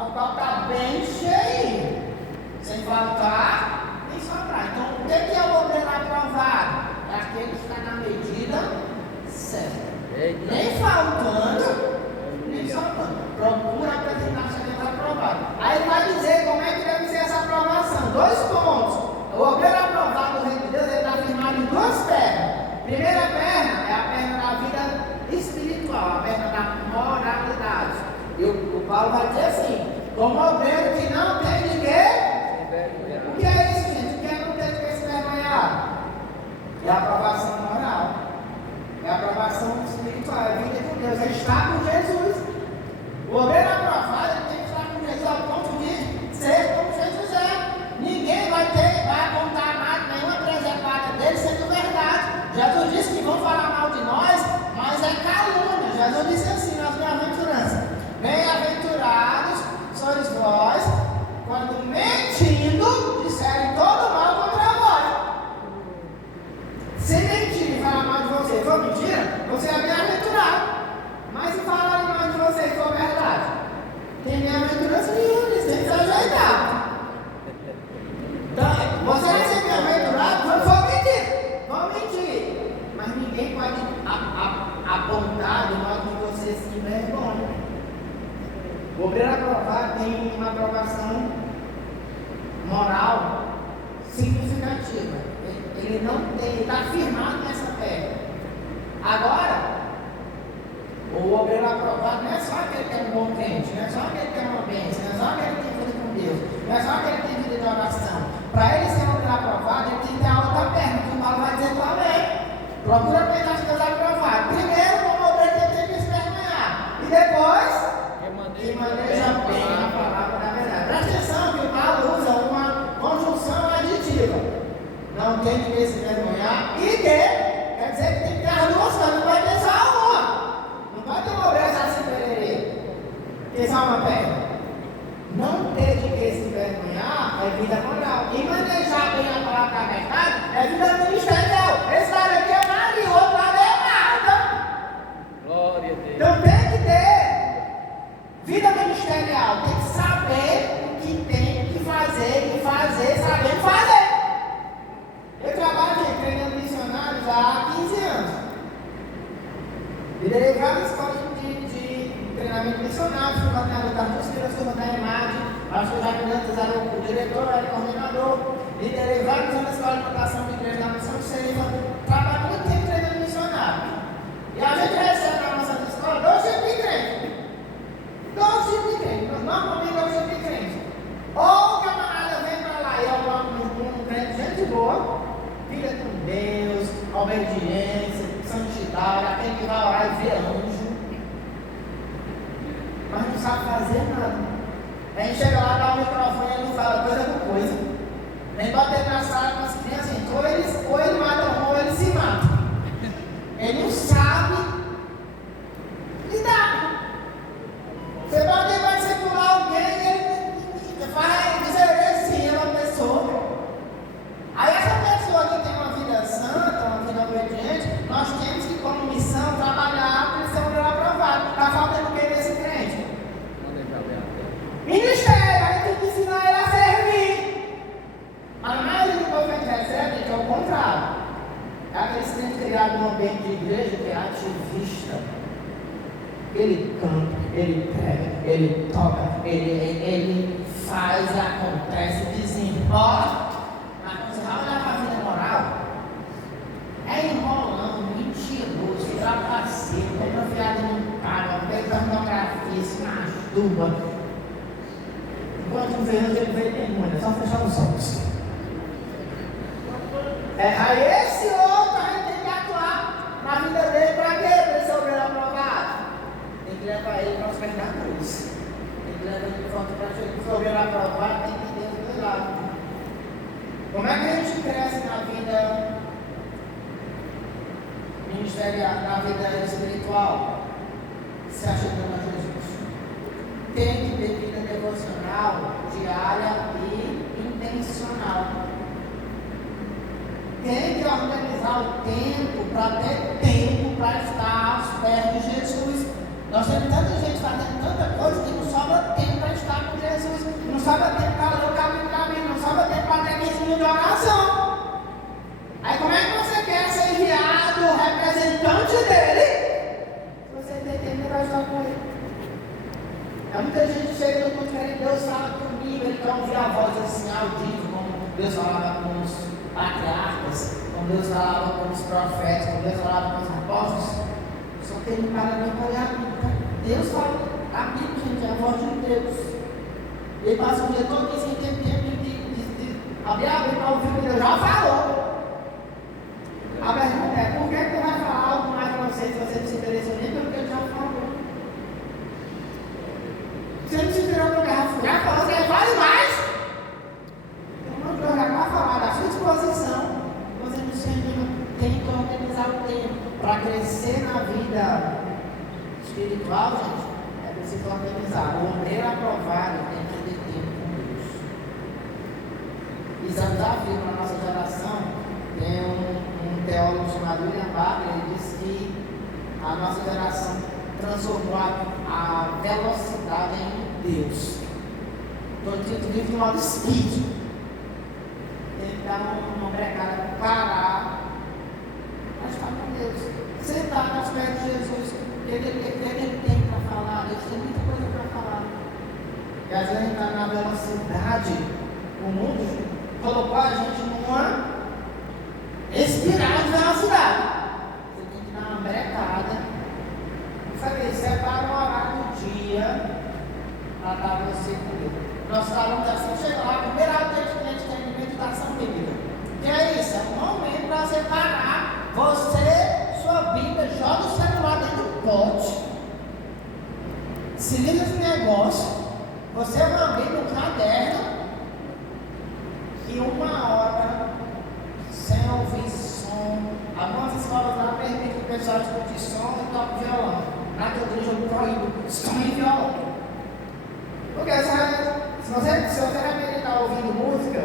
O copo está bem cheio, sem faltar nem sobrar. Então, o que é o obreiro aprovado? É aquele que está na medida certa. Nem faltando, nem sobrando. Procura apresentar-se a Deus aprovado. Aí ele vai dizer como é que deve ser essa aprovação. 2 pontos. O obreiro aprovado do reino de Deus, ele está firmado em 2 pernas. Primeira perna é a perna da vida espiritual, a perna da moralidade. E o Paulo vai dizer assim: como obreiro que não tem de quê? O que é isso, gente? O que é não ter de que se vergonhar? É a aprovação moral. É a aprovação espiritual, é a vida com Deus, é estar com Jesus. O obreiro aprovado tem que estar com Jesus ao ponto de ser como Jesus é. Ninguém vai apontar mais nenhuma presença disse que vão falar mal de nós, mas é calúnia. Jesus disse assim nas bem-aventuranças: bem-aventurados sois vós, quando mentindo, disserem todo mal contra vós. Se mentir e falar mal de você for mentira, você é bem-aventurado. Mas se falar mal de você for verdade, tem bem-aventurança nenhuma, eles têm que se ajeitar. Então, você vai ser bem-aventurado quando for mentir. Vão mentir. Mas ninguém pode apontar de modo que você se envergonha. O obreiro aprovado tem uma aprovação moral significativa. Ele não tem, ele está firmado nessa fé. Agora, o obreiro aprovado não é só aquele que é um bom crente, não é só aquele que é uma bênção, não é só aquele que tem vida com Deus, não é só aquele que tem vida de oração. Para ele ser um obreiro aprovado, ele tem que ter a outra perna, que o Paulo vai dizer também. Procura pegar as coisas aprovadas. Primeiro, como obreiro, tem que se envergonhar. E depois, que maneja bem a palavra da verdade. Presta atenção que o Paulo usa uma conjunção aditiva. Não tem que se envergonhar e quer dizer que tem que ter as duas coisas, não vai ter só uma. Não vai ter uma obreiro assim pererê, que só uma perna. Não ter de que se envergonhar é vida moral. E manejar bem a palavra da verdade é vida ministerial. Esse lado aqui é Maria, o outro lado é Marta. Glória a Deus. Então tem que ter vida ministerial, tem que saber o que tem que fazer e fazer, sabendo fazer. Eu trabalho treinando missionários há 15 anos. Liderei várias escolas de treinamento missionário, fui coordenador da Música, fui da EMAD, acho que eu já me antes era o diretor, era o coordenador. Liderei vários anos na escola de plantação de igreja da Missão Seiva. Trabalho muito tempo treinando missionário. E a gente recebe na nossa escola 2 tipos de crente. 2 tipos de crente, normalmente 2 tipos de crente. Ou o camarada vem para lá e é um crente gente boa, vida com Deus, obediência, santidade, aquele que vai orar e vê anjo, mas não sabe fazer nada. A gente chega lá, dá o microfone e não fala coisa com coisa. Nem bater na sala com as crianças, ou ele mata um, ou ele se mata. Ele não sabe lidar. Você pode vai circular alguém e ele faz desobediência a uma pessoa. Aí essa pessoa que tem uma vida santa, uma vida obediente, nós temos que, como missão, trabalhar para ser um obreiro aprovado. Está faltando o que nesse crente? Ministério, a gente tem que ensinar ele a servir. A maioria do povo que a gente recebe é o contrário. É aqueles crentes criados num ambiente de igreja que é ativista. Ele canta, ele prega, ele toca, ele faz, acontece, desenrola. Mas quando você vai olhar para a vida moral, é enrolando, mentiroso, trapaceiro, confiado no cara, pega pornografia, se masturba. Enquanto vê anjo, ele vê demônio, é só fechar os olhos. Aí esse outro a gente tem que atuar na vida dele para quê? Para ele ser obreiro aprovado. Tem que levar ele para os pés da cruz. Tem que levar ele de volta para Jesus. Se obreiro aprovado, tem que ter os dois lados. Como é que a gente cresce na vida ministerial, na vida espiritual? Se achando a Jesus. Tem que ter vida devocional, diária e intencional. Tem que organizar o tempo para ter tempo para estar aos pés de Jesus. Nós temos tanta gente fazendo tanta coisa que não sobra tempo para estar com Jesus. Não sobra tempo para ler o capítulo, não sobra tempo para ter 15 minutos de oração. Aí como é que você quer ser enviado, representante dele, se você tem tempo para estar com ele? Muita gente chega no culto querendo Deus fala comigo, ele quer ouvir a voz assim audível, como Deus falava com os patriarcas, como Deus falava com os profetas, como Deus falava com os apóstolos. Só tem um cara não para olhar a Bíblia. Deus fala, a Bíblia, gente, é a voz de Deus. Ele passa o dia todo sem ter tempo de abrir a Bíblia para ouvir o que Deus já falou. A pergunta é, por que você vai falar algo mais para você se você não se interessou nem pelo que ele já falou? Você não se virou para o garrafo, já falou que ele fale mais. Então, não vai falar da sua disposição. Você não se anima, tem que organizar o tempo. para crescer na vida espiritual, gente, é preciso organizar. O obreiro aprovado tem que ter tempo com Deus. Isso é um desafio para a nossa geração. Tem um teólogo chamado William Barber, ele diz que a nossa geração transformou a velocidade em Deus. Então, tu vive no modo speed. Tem que dar uma brecada para parar, mas estar com Deus. Sentar nos pés de Jesus. O que ele tem para falar? Deus tem muita coisa para falar. E às vezes a gente está na velocidade. O mundo colocou a gente numa espiral de velocidade. Você tem que dar uma brecada. Eu falei, separa o horário do dia para dar você com Deus. Nós falamos assim, chega lá, primeira aula de meditação bíblica. Que é isso? É um momento para você parar. Você, sua Bíblia, joga o celular dentro do pote. Se liga nesse negócio. Você é uma Bíblia, um caderno. E 1 hora sem ouvir som. Algumas escolas lá permitem que o pessoal escute som e toque violão. Na tua igreja eu proíbo som e violão. Porque se você vai meditar ouvindo música,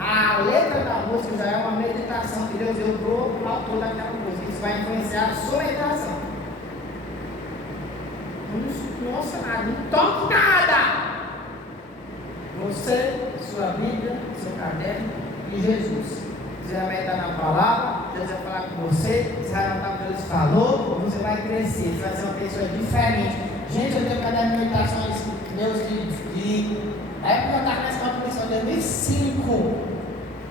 a letra da música já é uma meditação que Deus deu para o autor daquela música. Isso vai influenciar a sua meditação. Não ouça nada, não toque nada. Você, sua Bíblia, seu caderno e Jesus. Você vai meditar na palavra, Deus vai falar com você, você vai anotar o que Deus falou, você vai crescer, você vai ser uma pessoa diferente. Gente, eu tenho caderno de meditações meus de a época eu estava na escola de missão de 2005.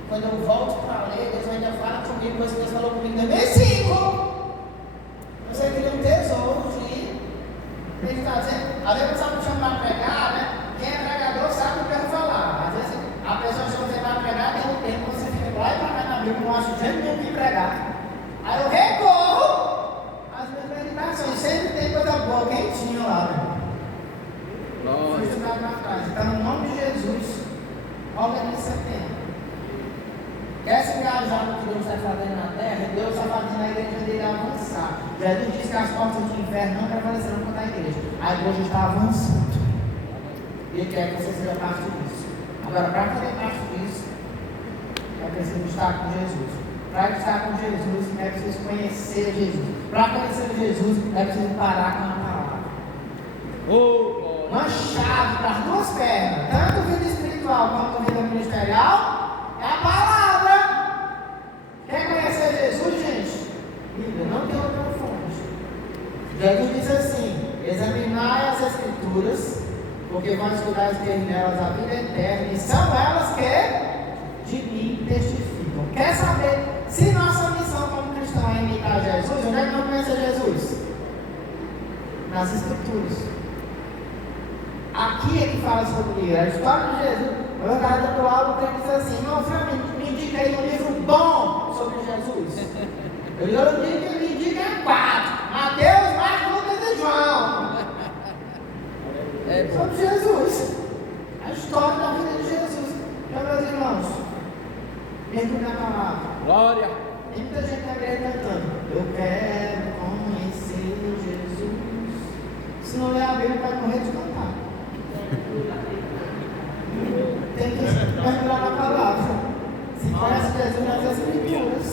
Quando eu volto para ler, Deus ainda fala comigo, coisa que Deus falou comigo em 2005. Você cria um tesouro de meditar. Às vezes você sabe me chamar para pregar, né? Quem é pregador sabe o que eu quero falar. Às vezes a pessoa chama você para pregar, tem um tempo, você fica lá e para cá na Bíblia, não acho jeito nenhum que pregar. Aí eu recorro às minhas meditações. Sempre tem coisa boa, quentinha lá, né? Então, no nome de Jesus, organize seu tempo. Quer se engajar no que Deus está fazendo na terra? Deus está fazendo a igreja dele avançar. Jesus disse que as portas do inferno não prevalecerão contra a igreja. A igreja está avançando. E ele quer que você seja parte disso. Agora, para fazer parte disso, é preciso estar com Jesus. Para estar com Jesus, é preciso conhecer Jesus. Para conhecer Jesus, é preciso parar com a palavra. Uma chave para as duas pernas, tanto vida espiritual quanto vida ministerial, é a palavra. Quer conhecer Jesus, gente? Bíblia, não tem outra fonte. Jesus disse assim: examinai as Escrituras, porque vão estudar nelas a vida eterna, e são elas que de mim testificam. Quer saber se nossa missão como cristão é imitar Jesus? Onde é que não conhece Jesus? Nas Escrituras. Aqui é que fala sobre a história de Jesus. Eu estava dando aula, o tempo diz assim: não, me indica aí um livro bom sobre Jesus. Eu digo que me indica 4: Mateus, Marcos, Lucas e João. Sobre Jesus. A história da vida de Jesus. Então, meus irmãos, mergulhe na palavra. Glória. Tem muita gente na igreja cantando: eu quero conhecer Jesus. Se não ler a Bíblia, vai morrer de cantar. Tem que mergulhar na palavra. Se conhece Jesus nas Escrituras.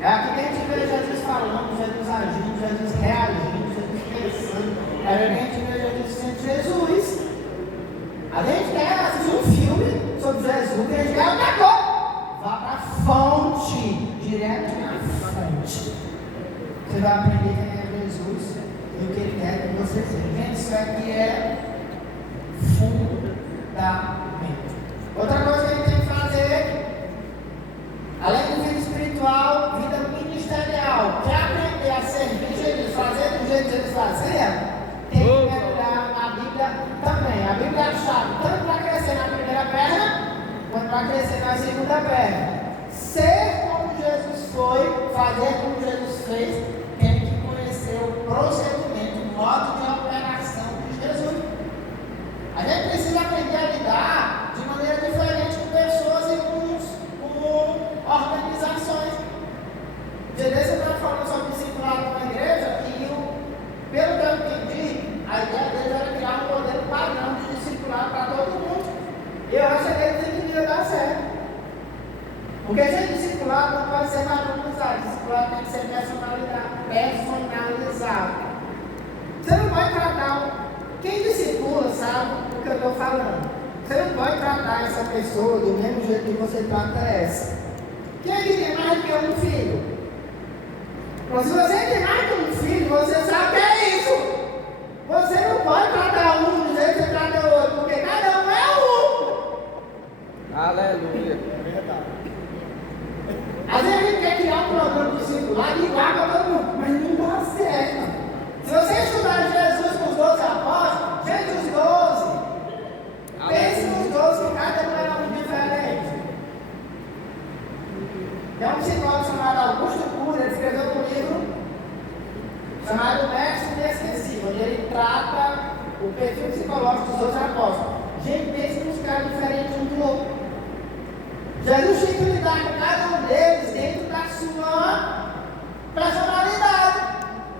É aqui que a gente vê Jesus falando, Jesus agindo, Jesus reagindo, Jesus pensando. É aqui que a gente vê Jesus sendo Jesus. A gente quer assistir um filme sobre Jesus, que a gente quer outra coisa. Vá para a fonte, direto na fonte. Você vai aprender quem é Jesus e o que ele quer que você seja. Gente, isso aqui é fundamento. Outra coisa que a gente tem que fazer, além do vida espiritual, vida ministerial, quer aprender a servir Jesus, fazer do jeito que Jesus fazia, tem que mergulhar na Bíblia também. A Bíblia é a chave, tanto para crescer na primeira perna, quanto para crescer na segunda perna. Ser como Jesus foi, fazer como Jesus fez, tem que conhecer o procedimento, o modo de operação de Jesus. A gente precisa aprender a lidar de maneira diferente com pessoas e com organizações. Dia desse tem que ser personalizado. Você não pode tratar, quem discipula sabe o que eu estou falando. Você não pode tratar essa pessoa do mesmo jeito que você trata essa. Quem é que tem mais do que um filho? Mas se você tem mais que um filho, você sabe que é isso. Você não pode tratar um do jeito que você trata o outro, porque cada um é um. Aleluia. Às vezes a gente quer criar um programa discipulado igual para todo mundo, mas não dá certo. Se você estudar Jesus com os 12 apóstolos, gente, os 12, pense nos 12 que cada um era um diferente. Tem um psicólogo chamado Augusto Cury, ele escreveu um livro chamado Mestre Inesquecível, onde ele trata o perfil psicológico dos 12 apóstolos. Gente, pense nos caras diferentes um do outro. Jesus tinha que lidar com cada um deles dentro da sua personalidade.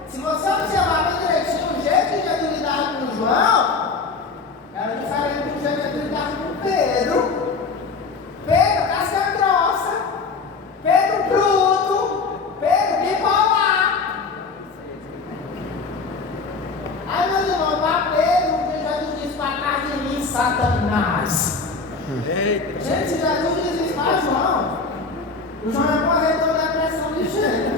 Se você observar bem direitinho, o jeito que Jesus lidava com João era diferente do jeito que Jesus lidava com Pedro. Pedro, casca grossa. Pedro, bruto. Pedro, bipolar. Aí, meus irmãos, para Pedro, Jesus disse para trás de mim, Satanás. Eita. Gente, se Jesus diz isso para João, o João é corredor da depressão ligeira.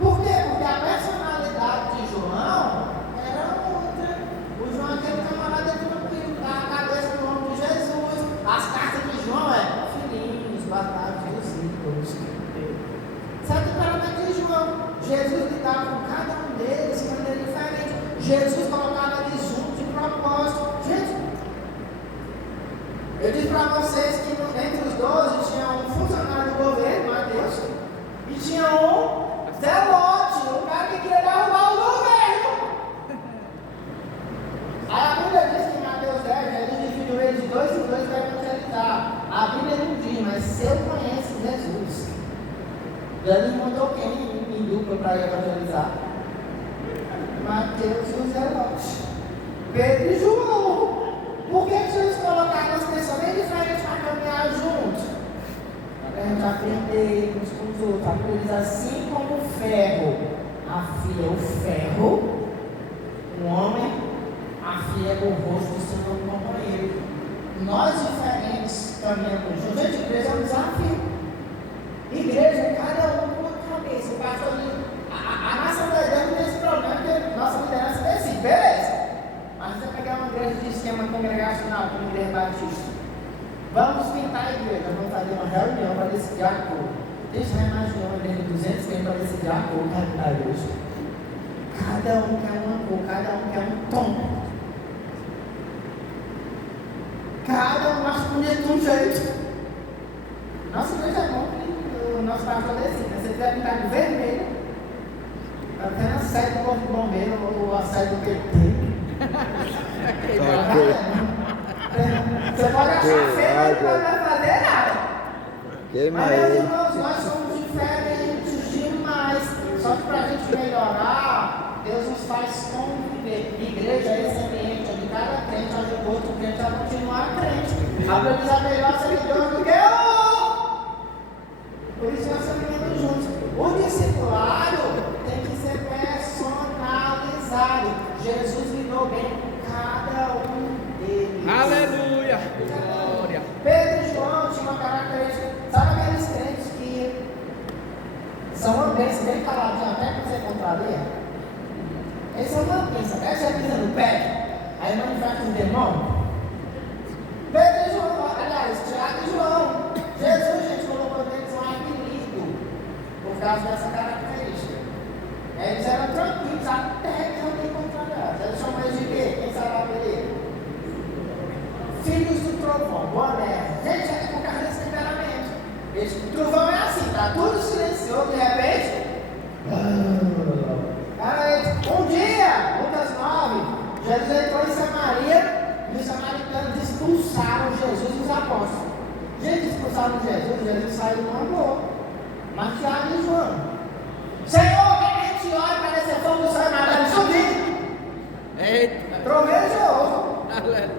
Por quê? Porque a personalidade de João era outra. O João é aquele camarada tranquilo, dá a cabeça no nome de Jesus. As cartas de João é filhinhos, batatas, ídolos. Sabe o caráter de João? Jesus lidava com cada um deles de maneira diferente. Jesus colocava eles juntos de propósito. Gente, eu disse para vocês que entre os 12 tinha um funcionário do governo, Mateus, e tinha um zelote, um cara que queria derrubar o governo. Aí a Bíblia diz que em Mateus 10, Jesus dividiu eles de 2 em 2 para evangelizar. A Bíblia não diz, mas se eu conheço Jesus, Jesus mandou quem em dupla para evangelizar? Mateus e o zelote, Pedro e João. Por que Jesus colocava as pessoas bem diferentes para caminhar juntos? Para a gente aprender uns com os outros. A Bíblia diz assim como o ferro afia o ferro, o homem afia o rosto do seu companheiro. Nós diferentes caminhamos juntos. Gente, igreja é um desafio. Igreja, cada um com uma cabeça. O pastor diz, a nação da igreja não tem esse problema, porque nossa liderança decide, beleza. Mas se você pegar uma igreja de esquema congregacional, como a igreja batista, vamos pintar a igreja, vamos fazer uma reunião para decidir a cor. Deixa eu imaginar uma igreja de 200 quem para decidir a cor da igreja. Cada um quer uma cor, cada um quer um tom. Cada um acha bonito de um jeito. Nossa igreja é bom que o nosso pastor decide. Se você quiser pintar de vermelho, está tendo a série do Corpo Bombeiro ou a série do PT. Você pode achar feio, mas não vai fazer nada. Mas, meus irmãos, nós somos diferentes demais. Só que para a gente melhorar, Deus nos faz conviver. Igreja é esse ambiente onde cada crente ajuda o outro crente a continuar crente. A Bíblia é melhor seguidor do que o. Por isso nós caminhamos juntos. O discipulado tem que ser personalizado. Jesus lidou bem com cada um deles. Aleluia. Glória. Pedro e João tinham uma característica. Sabe aqueles crentes que são uma bênção bem caladinhos até que você contraria? Eles são uma bênção. Aí você pisa no pé, aí manifesta os demônios. Pedro e João, aliás, Tiago e João. Jesus, gente, colocou neles um apelido por causa dessa característica. Eles eram tranquilos até que alguém contrariasse. Eles chamam eles de quê? Quem sabe o apelido? Filhos do trovão, boné. Gente, é por causa desse temperamento. O trovão é assim, tá tudo silencioso, de repente. Um dia, Lucas 9, Jesus entrou em Samaria e os samaritanos expulsaram Jesus e os apóstolos. Gente, expulsaram Jesus saiu no amor. Mas Tiago e João. Senhor, que a gente olha para descer fogo do céu e matar ele subir. Eita. Trovejou. Aleluia.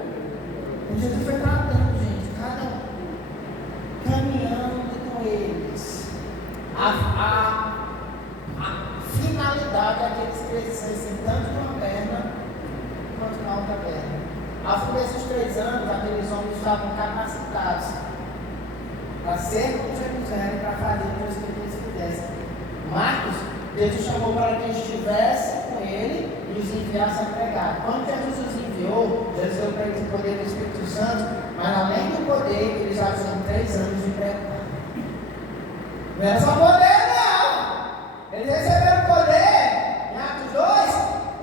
E Jesus foi tratando, gente, cada um, caminhando com eles. A crescessem tanto numa perna quanto na outra perna. Ao fim desses 3 anos, aqueles homens estavam capacitados para ser como Jesus era e para fazer coisas que eles fizessem. Marcos, Deus os chamou para que estivesse com ele e os enviasse a pregar. Quando Jesus os enviou, Jesus deu para eles o poder do Espírito Santo, mas além do poder, eles já tinham 3 anos de preparo. Não era só poder, não! Eles receberam poder em Atos 2,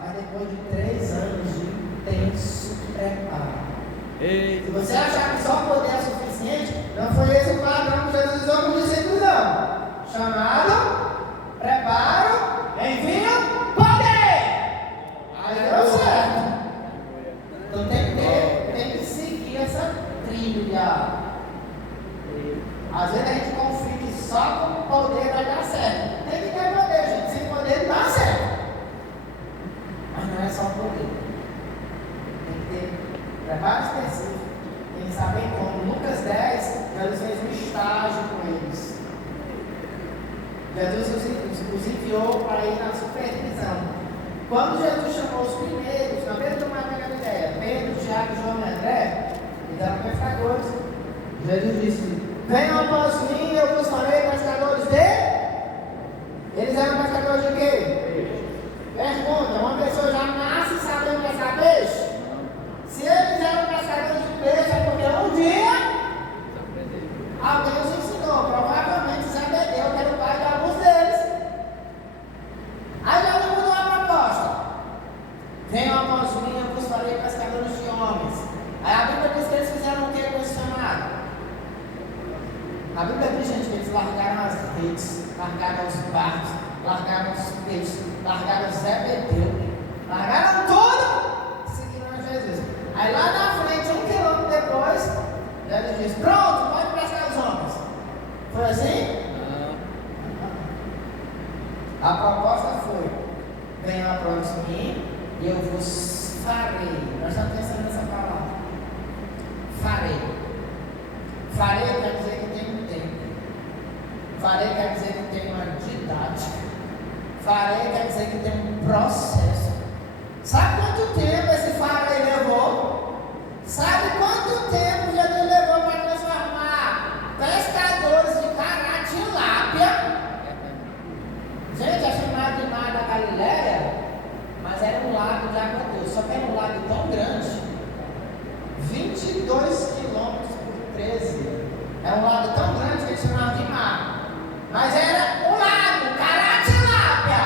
mas depois de 3 anos de intenso preparo. Se você achar que só poder é suficiente, não foi esse o padrão que Jesus usou com os discípulos, não. Chamado, preparo, envio, poder. Aí deu certo. Então tem que seguir essa trilha. Às vezes a gente confia que só com o poder vai dar certo. Tem que ter poder, gente. Sem poder não dá certo. Mas não é só o poder. Tem que ter preparo específico. Tem que saber como. Lucas 10, Jesus fez um estágio com eles. Jesus os enviou para ir na supervisão. Quando Jesus chamou os primeiros, na beira do mar da Galileia, Pedro, Tiago, João e André, eles eram pescadores. Jesus disse: venham após mim, eu vos farei pescadores de... Eles eram pescadores de quê? Pergunta, uma pessoa já nasce sabendo pescar peixe? Se eles eram pescadores de peixe, é porque um dia alguém os ensinou, provavelmente Zebedeu, que era o pai de alguns deles. Aí Jesus mudou a proposta: venham após mim, eu vos farei pescadores de homens. Aí a Bíblia diz que eles fizeram o que com esse chamado? A Bíblia diz, gente, que eles largaram as redes, largaram os barcos, largaram os peixes, largaram Zebedeu, largaram tudo, seguiram a Jesus. Aí lá na frente, 1 quilômetro depois, Jesus diz: pronto, pode pescar os homens. Foi assim? A proposta foi: venham após mim e eu vos farei. Nós estamos pensando nessa palavra. Farei. Farei quer dizer que tem um tempo. Farei quer dizer que tem uma didática. Farei quer dizer que tem um processo. Sabe quanto tempo esse farei levou? Sabe quanto tempo Jesus levou para transformar pescadores de cará-tilápia? Gente, é chamado de Mar da Galileia, mas era um lago de água doce. Só que era um lago tão grande, 22 quilômetros por 13. É um lago tão grande que eles chamavam de mar. Mas era um lago, cará-tilápia.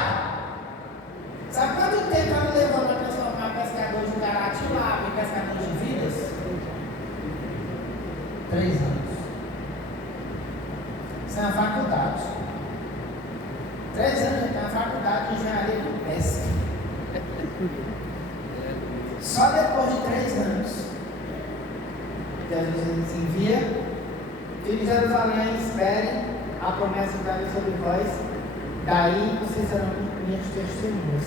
Sabe quanto tempo ela levou para transformar pescador de cará-tilápia em pescador de vidas? 3 anos. Isso é uma faculdade. 3 anos na faculdade de engenharia de pesca. Só depois de 3 anos, Jesus nos envia. Filho de Jerusalém, espere a promessa de Deus sobre vós, daí vocês serão minhas testemunhas.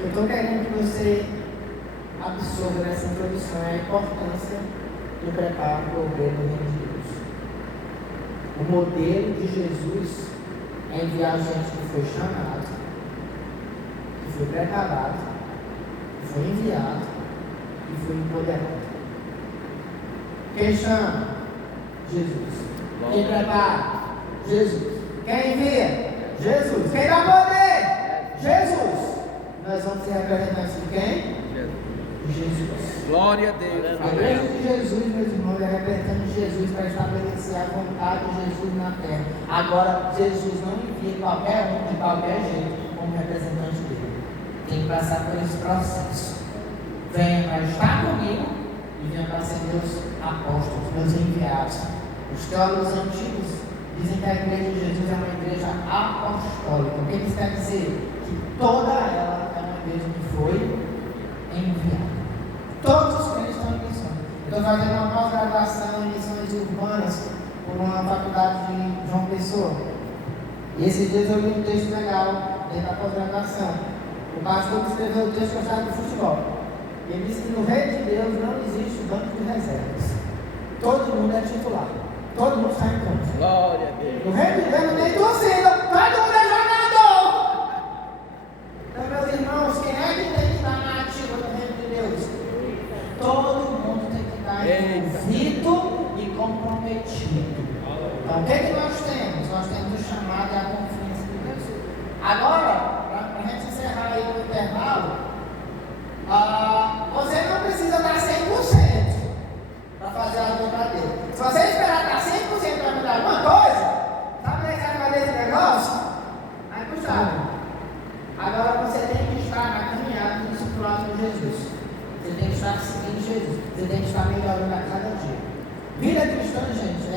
Eu estou querendo que você absorva nessa introdução a importância do preparo para o obreiro do reino de Deus. O modelo de Jesus é enviar gente que foi chamado, que foi preparado, que foi enviado e foi empoderado. Quem chama? Jesus. Quem prepara? Jesus. Quem envia? Jesus. Quem dá poder? Jesus. Nós vamos ser representantes de quem? Jesus. Glória a Deus. A igreja de Jesus, meus irmãos, é representante de Jesus para estabelecer a vontade de Jesus na terra. Agora, Jesus não envia qualquer um de qualquer jeito como representante dele. Tem que passar por esse processo. Venha para estar comigo e venha para ser meus apóstolos, meus enviados. Os teólogos antigos dizem que a igreja de Jesus é uma igreja apostólica. O que isso quer dizer? Que toda ela é uma igreja que foi enviada. Todos os crentes estão em missão. Eu estou fazendo uma pós-graduação em missões urbanas por uma faculdade de João Pessoa. E esses dias eu li um texto legal dentro da pós-graduação. O pastor que escreveu o texto gostava de futebol. Ele disse que no reino de Deus não existe banco de reservas. Todo mundo é titular. Todo mundo está em campo. Glória a Deus. No reino de Deus não tem torcida. Todo mundo é jogador. Então, meus irmãos,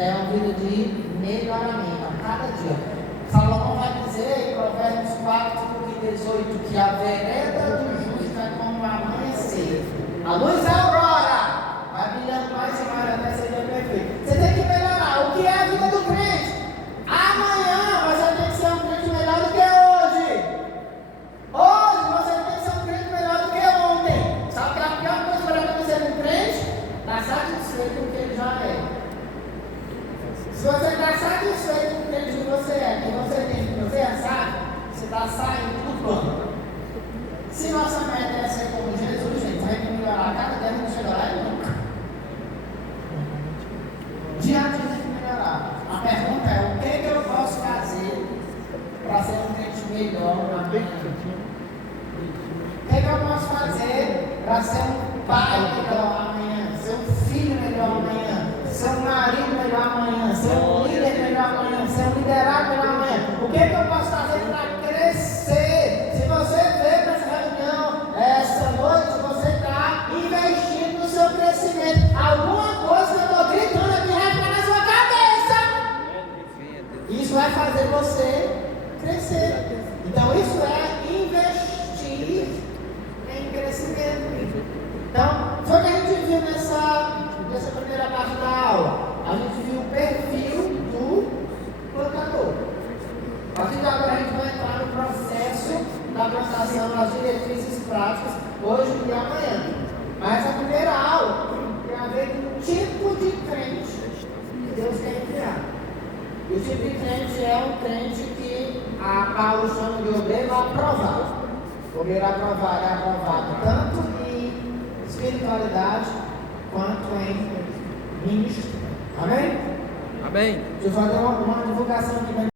é uma vida de melhoramento a cada dia. Salomão vai dizer em Provérbios 4:18 que a vereda do justo é como o amanhecer. A luz da aurora vai brilhando mais e mais até ser dia perfeito. Você tem que melhorar. O que é a vida do crente? Amanhã você tem que ser um crente melhor do que hoje. Hoje você tem que ser um crente melhor do que ontem. Sabe que a pior coisa para acontecer com um crente? Está satisfeito com o que ele já é. Se você está satisfeito com o crente que você é, que você tem, que você é, sabe? Você está saindo do plano. Se nossa meta é ser como Jesus, gente, vai melhorar cada dia, não chega lá e nunca. Dia a dia tem que melhorar. A pergunta é: o que eu posso fazer para ser um crente melhor amanhã? O que eu posso fazer para ser um pai melhor amanhã? Ser um filho melhor amanhã? Ser um marido melhor amanhã? Ser um líder melhor amanhã? Ser um liderado melhor amanhã? O que eu posso fazer para crescer? Se você veio para essa reunião essa noite, você está investindo no seu crescimento. Alguma coisa que eu estou gritando aqui vai ficar na sua cabeça. Isso vai fazer você crescer. Então isso é investir em crescimento. Então, foi o que a gente viu nessa primeira parte da aula. A gente viu o perfil do plantador. A partir de agora a gente vai entrar no processo da plantação, nas diretrizes práticas, hoje e amanhã. Mas a primeira aula tem a ver com o tipo de crente que Deus quer criar. E o tipo de crente é um crente que a Paulo chama de obreiro aprovado. O obreiro aprovado é aprovado tanto em espiritualidade quanto em ministro. Amém? Amém. Deixa eu fazer uma divulgação aqui.